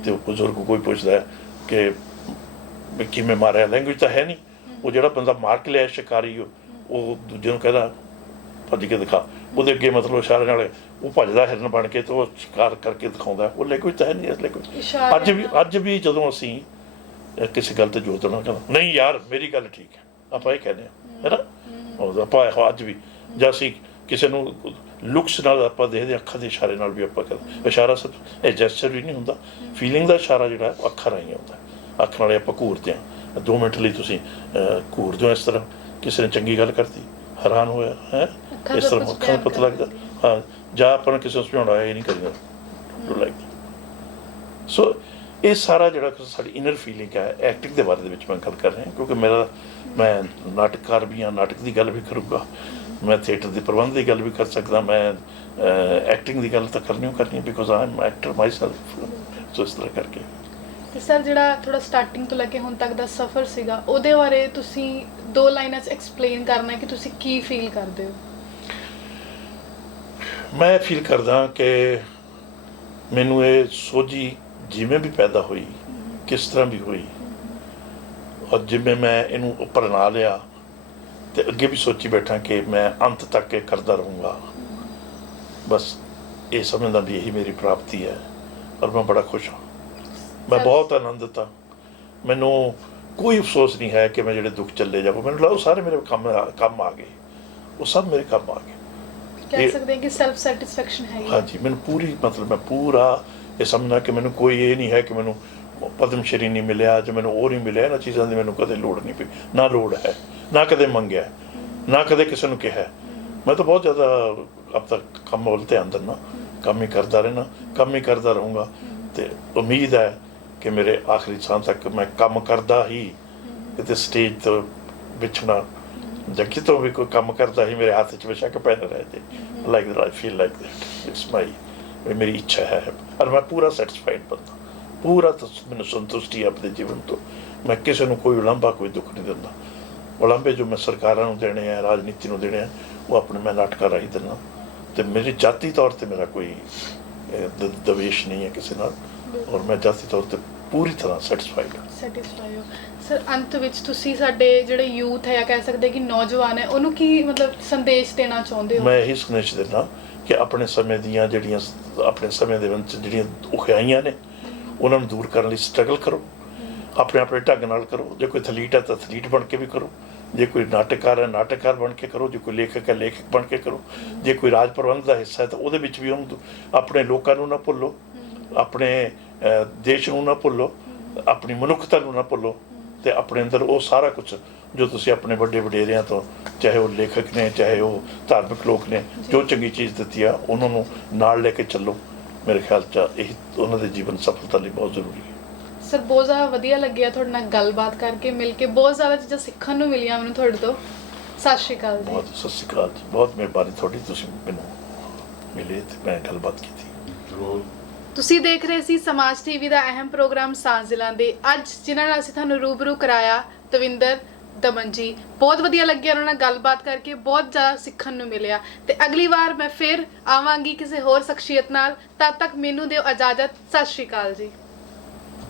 ਅਤੇ ਬਜ਼ੁਰਗ ਕੋਈ ਪੁੱਛਦਾ ਹੈ ਕਿ ਕਿਵੇਂ ਮਾਰਿਆ। ਲੈਂਗੁਏਜ ਤਾਂ ਹੈ ਨਹੀਂ। ਉਹ ਜਿਹੜਾ ਬੰਦਾ ਮਾਰ ਕੇ ਲਿਆ ਸ਼ਿਕਾਰੀ, ਉਹ ਦੂਜੇ ਨੂੰ ਕਹਿੰਦਾ ਭੱਜ ਕੇ ਦਿਖਾ, ਉਹਦੇ ਅੱਗੇ ਮਤਲਬ ਇਸ਼ਾਰੇ ਨਾਲ ਉਹ ਭੱਜਦਾ ਹਿਰਨ ਬਣ ਕੇ ਅਤੇ ਉਹ ਸ਼ਿਕਾਰ ਕਰਕੇ ਦਿਖਾਉਂਦਾ। ਉਹ ਲੈਂਗੁਏਜ ਤਾਂ ਹੈ ਨਹੀਂ। ਇਸ ਲੈਂਗੁਏਜ ਅੱਜ ਵੀ ਜਦੋਂ ਅਸੀਂ ਕਿਸੇ ਗੱਲ 'ਤੇ ਜ਼ੋਰ ਦੇਣਾ, ਕਹਿੰਦਾ ਨਹੀਂ ਯਾਰ ਮੇਰੀ ਗੱਲ ਠੀਕ ਹੈ, ਆਪਾਂ ਇਹ ਕਹਿੰਦੇ ਹਾਂ, ਹੈ ਨਾ। ਆਪਾਂ ਅੱਜ ਵੀ ਜਾਂ ਅਸੀਂ ਕਿਸੇ ਨੂੰ ਲੁਕਸ ਨਾਲ ਆਪਾਂ ਦੇਖਦੇ, ਅੱਖਾਂ ਦੇ ਇਸ਼ਾਰੇ ਨਾਲ ਵੀ ਆਪਾਂ ਕਰਦੇ। ਇਸ਼ਾਰਾ ਸਿਰਫ ਇਹ ਜੈਸਚਰ ਵੀ ਨਹੀਂ ਹੁੰਦਾ, ਫੀਲਿੰਗ ਦਾ ਇਸ਼ਾਰਾ ਜਿਹੜਾ ਉਹ ਅੱਖਾਂ ਰਾਹੀਂ ਆਉਂਦਾ। ਅੱਖ ਨਾਲੇ ਆਪਾਂ ਘੂਰਦੇ ਹਾਂ, 2 ਮਿੰਟ ਲਈ ਤੁਸੀਂ ਘੂਰਦੇ ਹੋ ਇਸ ਤਰ੍ਹਾਂ। ਕਿਸੇ ਨੇ ਚੰਗੀ ਗੱਲ ਕਰਤੀ, ਹੈਰਾਨ ਹੋਇਆ ਹੈ, ਇਸ ਤਰ੍ਹਾਂ ਅੱਖਾਂ ਨੂੰ ਪਤਾ ਲੱਗਦਾ। ਹਾਂ, ਜਾਂ ਆਪਾਂ ਨੂੰ ਕਿਸੇ ਨੂੰ ਸਮਝਾਉਣਾ, ਇਹ ਨਹੀਂ ਕਰੀਦਾ, ਡੂ ਲਾਈਕ। ਸੋ ਇਹ ਸਾਰਾ ਜਿਹੜਾ ਸਾਡੀ ਇਨਰ ਫੀਲਿੰਗ ਹੈ, ਐਕਟਿੰਗ ਦੇ ਬਾਰੇ ਦੇ ਵਿੱਚ ਮੈਂ ਗੱਲ ਕਰ ਰਿਹਾ, ਕਿਉਂਕਿ ਮੈਂ ਨਾਟਕਕਾਰ ਵੀ ਹਾਂ, ਨਾਟਕ ਦੀ ਗੱਲ ਵੀ ਕਰੂੰਗਾ, ਮੈਂ ਥੀਏਟਰ ਦੇ ਪ੍ਰਬੰਧ ਦੀ ਗੱਲ ਵੀ ਕਰ ਸਕਦਾ, ਮੈਂ ਐਕਟਿੰਗ ਦੀ ਗੱਲ ਤਾਂ ਕਰਨੀ because I am actor myself. So ਇਸ ਤਰ੍ਹਾਂ ਕਰਕੇ। ਤੇ ਸਰ ਜਿਹੜਾ ਥੋੜਾ ਸਟਾਰਟਿੰਗ ਤੋਂ ਲੈ ਕੇ ਹੁਣ ਤੱਕ ਦਾ ਸਫ਼ਰ ਸੀਗਾ, ਉਹਦੇ ਬਾਰੇ ਤੁਸੀਂ 2 ਲਾਈਨਾਂ 'ਚ ਐਕਸਪਲੇਨ ਕਰਨਾ ਕਿ ਤੁਸੀਂ ਕੀ ਫੀਲ ਕਰਦੇ ਹੋ। ਮੈਂ ਫੀਲ ਕਰਦਾ ਕਿ ਮੈਨੂੰ ਇਹ ਸੋਝੀ ਜਿਵੇਂ ਵੀ ਪੈਦਾ ਹੋਈ, ਕਿਸ ਤਰ੍ਹਾਂ ਵੀ ਹੋਈ, ਔਰ ਜਿਵੇਂ ਮੈਂ ਇਹਨੂੰ ਅਪਣਾ ਲਿਆ ਤੇ ਅੱਗੇ ਵੀ ਸੋਚੀ ਬੈਠਾ ਕਿ ਮੈਂ ਅੰਤ ਤੱਕ ਇਹ ਕਰਦਾ ਰਹੂੰਗਾ। ਬਸ ਇਹ ਸਮਝਦਾ ਵੀ ਇਹੀ ਮੇਰੀ ਪ੍ਰਾਪਤੀ ਹੈ, ਔਰ ਮੈਂ ਬੜਾ ਖੁਸ਼ ਹਾਂ। ਮੈਂ ਬਹੁਤ ਆਨੰਦਿਤ ਹਾਂ। ਮੈਨੂੰ ਕੋਈ ਅਫਸੋਸ ਨਹੀਂ ਹੈ ਕਿ ਮੈਂ ਜਿਹੜੇ ਦੁੱਖ ਚੱਲੇ ਜਾਵਾਂ। ਮੈਨੂੰ ਲੱਗਦਾ ਉਹ ਸਾਰੇ ਮੇਰੇ ਕੰਮ ਆ ਗਏ, ਉਹ ਸਭ ਮੇਰੇ ਕੰਮ ਆ ਗਏ। ਕਹਿ ਸਕਦੇ ਹਾਂ ਕਿ ਸੈਲਫ ਸੈਟੀਸਫੈਕਸ਼ਨ ਹੈ। ਹਾਂਜੀ, ਮੈਨੂੰ ਪੂਰੀ ਮੈਂ ਪੂਰਾ ਇਹ ਸਮਝਣਾ ਕਿ ਮੈਨੂੰ ਕੋਈ ਇਹ ਨਹੀਂ ਹੈ ਕਿ ਮੈਨੂੰ ਪਦਮ ਸ਼੍ਰੀ ਨਹੀਂ ਮਿਲਿਆ, ਜੇ ਮੈਨੂੰ ਉਹ ਨਹੀਂ ਮਿਲਿਆ। ਇਹਨਾਂ ਚੀਜ਼ਾਂ ਦੀ ਮੈਨੂੰ ਕਦੇ ਲੋੜ ਨਹੀਂ ਪਈ, ਨਾ ਲੋੜ ਹੈ, ਨਾ ਕਦੇ ਮੰਗਿਆ, ਨਾ ਕਦੇ ਕਿਸੇ ਨੂੰ ਕਿਹਾ। ਮੈਂ ਤਾਂ ਬਹੁਤ ਜ਼ਿਆਦਾ ਅਬ ਤੱਕ ਕੰਮ ਵੱਲ ਧਿਆਨ ਦਿੰਦਾ, ਕੰਮ ਹੀ ਕਰਦਾ ਰਹਿਣਾ, ਕੰਮ ਹੀ ਕਰਦਾ ਰਹੂੰਗਾ। ਤੇ ਉਮੀਦ ਹੈ ਕਿ ਮੇਰੇ ਆਖਰੀ ਸਾਹ ਤੱਕ ਮੈਂ ਕੰਮ ਕਰਦਾ ਹੀ ਕਿਤੇ ਸਟੇਜ ਤੋਂ ਵਿਛਣਾ ਜਾਂ ਕਿਤੋਂ ਵੀ ਕੋਈ ਕੰਮ ਕਰਦਾ ਹੀ ਮੇਰੇ ਹੱਥ 'ਚ ਬੇਸ਼ੱਕ ਪੈਨ ਰਹਿ ਜੇ। Like that, I feel like that, it's my, ਮੇਰੀ ਇੱਛਾ ਹੈ। ਔਰ ਮੈਂ ਪੂਰਾ ਸੈਟਿਸਫਾਈਡ ਬੰਦਾ, ਪੂਰਾ ਮੈਨੂੰ ਸੰਤੁਸ਼ਟੀ ਹੈ ਆਪਣੇ ਜੀਵਨ ਤੋਂ। ਮੈਂ ਕਿਸੇ ਨੂੰ ਕੋਈ ਉਲਾਂਭਾ, ਕੋਈ ਦੁੱਖ ਨਹੀਂ ਦਿੰਦਾ। ਉਲਾਂਭੇ ਜੋ ਮੈਂ ਸਰਕਾਰਾਂ ਨੂੰ ਦੇਣੇ ਆ, ਰਾਜਨੀਤੀ ਨੂੰ ਦੇਣੇ ਆ, ਉਹ ਆਪਣੇ ਮੈਂ ਨਾਟਕਾਂ ਰਾਹੀਂ ਦਿੰਦਾ। ਅਤੇ ਮੇਰੀ ਜਾਤੀ ਤੌਰ 'ਤੇ ਮੇਰਾ ਕੋਈ ਦਵੇਸ਼ ਨਹੀਂ ਹੈ ਕਿਸੇ ਨਾਲ, ਔਰ ਮੈਂ ਜਾਤੀ ਤੌਰ 'ਤੇ ਪੂਰੀ ਤਰ੍ਹਾਂ ਸੈਟਿਸਫਾਈਡ ਹੋ। ਸਰ, ਅੰਤ ਵਿੱਚ ਤੁਸੀਂ ਸਾਡੇ ਜਿਹੜੇ ਯੂਥ ਹੈ, ਜਾਂ ਕਹਿ ਸਕਦੇ ਕਿ ਨੌਜਵਾਨ ਹੈ, ਉਹਨੂੰ ਕੀ ਮਤਲਬ ਸੰਦੇਸ਼ ਦੇਣਾ ਚਾਹੁੰਦੇ ਹੋ? ਮੈਂ ਇਹੀ ਸੰਦੇਸ਼ ਦਿੰਦਾ ਕਿ ਆਪਣੇ ਸਮੇਂ ਦੀਆਂ ਆਪਣੇ ਸਮੇਂ ਦੇ ਵਿੱਚ ਜਿਹੜੀਆਂ ਔਖਿਆਈਆਂ ਨੇ, ਉਹਨਾਂ ਨੂੰ ਦੂਰ ਕਰਨ ਲਈ ਸਟਰਗਲ ਕਰੋ, ਆਪਣੇ ਢੰਗ ਨਾਲ ਕਰੋ। ਜੇ ਕੋਈ ਐਥਲੀਟ ਹੈ ਤਾਂ ਐਥਲੀਟ ਬਣ ਕੇ ਵੀ ਕਰੋ, ਜੇ ਕੋਈ ਨਾਟਕਕਾਰ ਹੈ ਨਾਟਕਕਾਰ ਬਣ ਕੇ ਕਰੋ, ਜੇ ਕੋਈ ਲੇਖਕ ਹੈ ਲੇਖਕ ਬਣ ਕੇ ਕਰੋ, ਜੇ ਕੋਈ ਰਾਜ ਪ੍ਰਬੰਧ ਦਾ ਹਿੱਸਾ ਹੈ ਤਾਂ ਉਹਦੇ ਵਿੱਚ ਵੀ ਉਹਨੂੰ ਆਪਣੇ ਲੋਕਾਂ ਨੂੰ ਨਾ ਭੁੱਲੋ, ਆਪਣੇ ਦੇਸ਼ ਨੂੰ ਨਾ ਭੁੱਲੋ, ਆਪਣੀ ਮਨੁੱਖਤਾ ਨੂੰ ਨਾ ਭੁੱਲੋ, ਅਤੇ ਆਪਣੇ ਅੰਦਰ ਉਹ ਸਾਰਾ ਕੁਛ ਜੋ ਤੁਸੀਂ ਆਪਣੇ ਵੱਡੇ ਵਡੇਰਿਆਂ ਤੋਂ, ਚਾਹੇ ਉਹ ਲੇਖਕ ਨੇ, ਚਾਹੇ ਉਹ ਧਾਰਮਿਕ ਲੋਕ ਨੇ, ਜੋ ਚੰਗੀ ਚੀਜ਼ ਦਿੱਤੀ ਆ, ਉਹਨਾਂ ਨੂੰ ਨਾਲ ਲੈ ਕੇ ਚੱਲੋ। ਮੇਰੇ ਖਿਆਲ 'ਚ ਇਹੀ ਉਹਨਾਂ ਦੇ ਜੀਵਨ ਸਫਲਤਾ ਲਈ ਬਹੁਤ ਜ਼ਰੂਰੀ ਹੈ। ਸਰ, ਬਹੁਤ ਜ਼ਿਆਦਾ ਵਧੀਆ ਲੱਗਿਆ ਤੁਹਾਡੇ ਨਾਲ ਗੱਲਬਾਤ ਕਰਕੇ, ਮਿਲ ਕੇ ਬਹੁਤ ਜ਼ਿਆਦਾ ਚੀਜ਼ਾਂ ਸਿੱਖਣ ਨੂੰ ਮਿਲੀਆਂ ਮੈਨੂੰ ਤੁਹਾਡੇ ਤੋਂ। ਸਤਿ ਸ਼੍ਰੀ ਅਕਾਲ ਜੀ। ਬਹੁਤ ਸਤਿ ਸ਼੍ਰੀ ਅਕਾਲ ਜੀ, ਬਹੁਤ ਮਿਹਰਬਾਨੀ ਤੁਹਾਡੀ, ਤੁਸੀਂ ਮੈਨੂੰ ਮਿਲੇ ਅਤੇ ਮੈਂ ਗੱਲਬਾਤ ਕੀਤੀ। ਜ਼ਰੂਰ। ਤੁਸੀਂ ਦੇਖ ਰਹੇ ਸੀ ਸਮਾਜ ਟੀਵੀ ਦਾ ਅਹਿਮ ਪ੍ਰੋਗਰਾਮ ਸਾਂਝ ਜ਼ਿਲ੍ਹਾ ਦੇ। ਅੱਜ ਜਿਨ੍ਹਾਂ ਨਾਲ ਅਸੀਂ ਤੁਹਾਨੂੰ ਰੂਬਰੂ ਕਰਾਇਆ, ਦਵਿੰਦਰ ਦਮਨ ਜੀ, ਬਹੁਤ ਵਧੀਆ ਲੱਗਿਆ ਉਹਨਾਂ ਨਾਲ ਗੱਲਬਾਤ ਕਰਕੇ, ਬਹੁਤ ਜ਼ਿਆਦਾ ਸਿੱਖਣ ਨੂੰ ਮਿਲਿਆ। ਤੇ ਅਗਲੀ ਵਾਰ ਮੈਂ ਫਿਰ ਆਵਾਂਗੀ ਕਿਸੇ ਹੋਰ ਸ਼ਖਸੀਅਤ ਨਾਲ। ਤਦ ਤੱਕ ਮੈਨੂੰ ਦਿਓ ਇਜਾਜ਼ਤ। ਸਤਿ ਸ਼੍ਰੀ ਅਕਾਲ ਜੀ।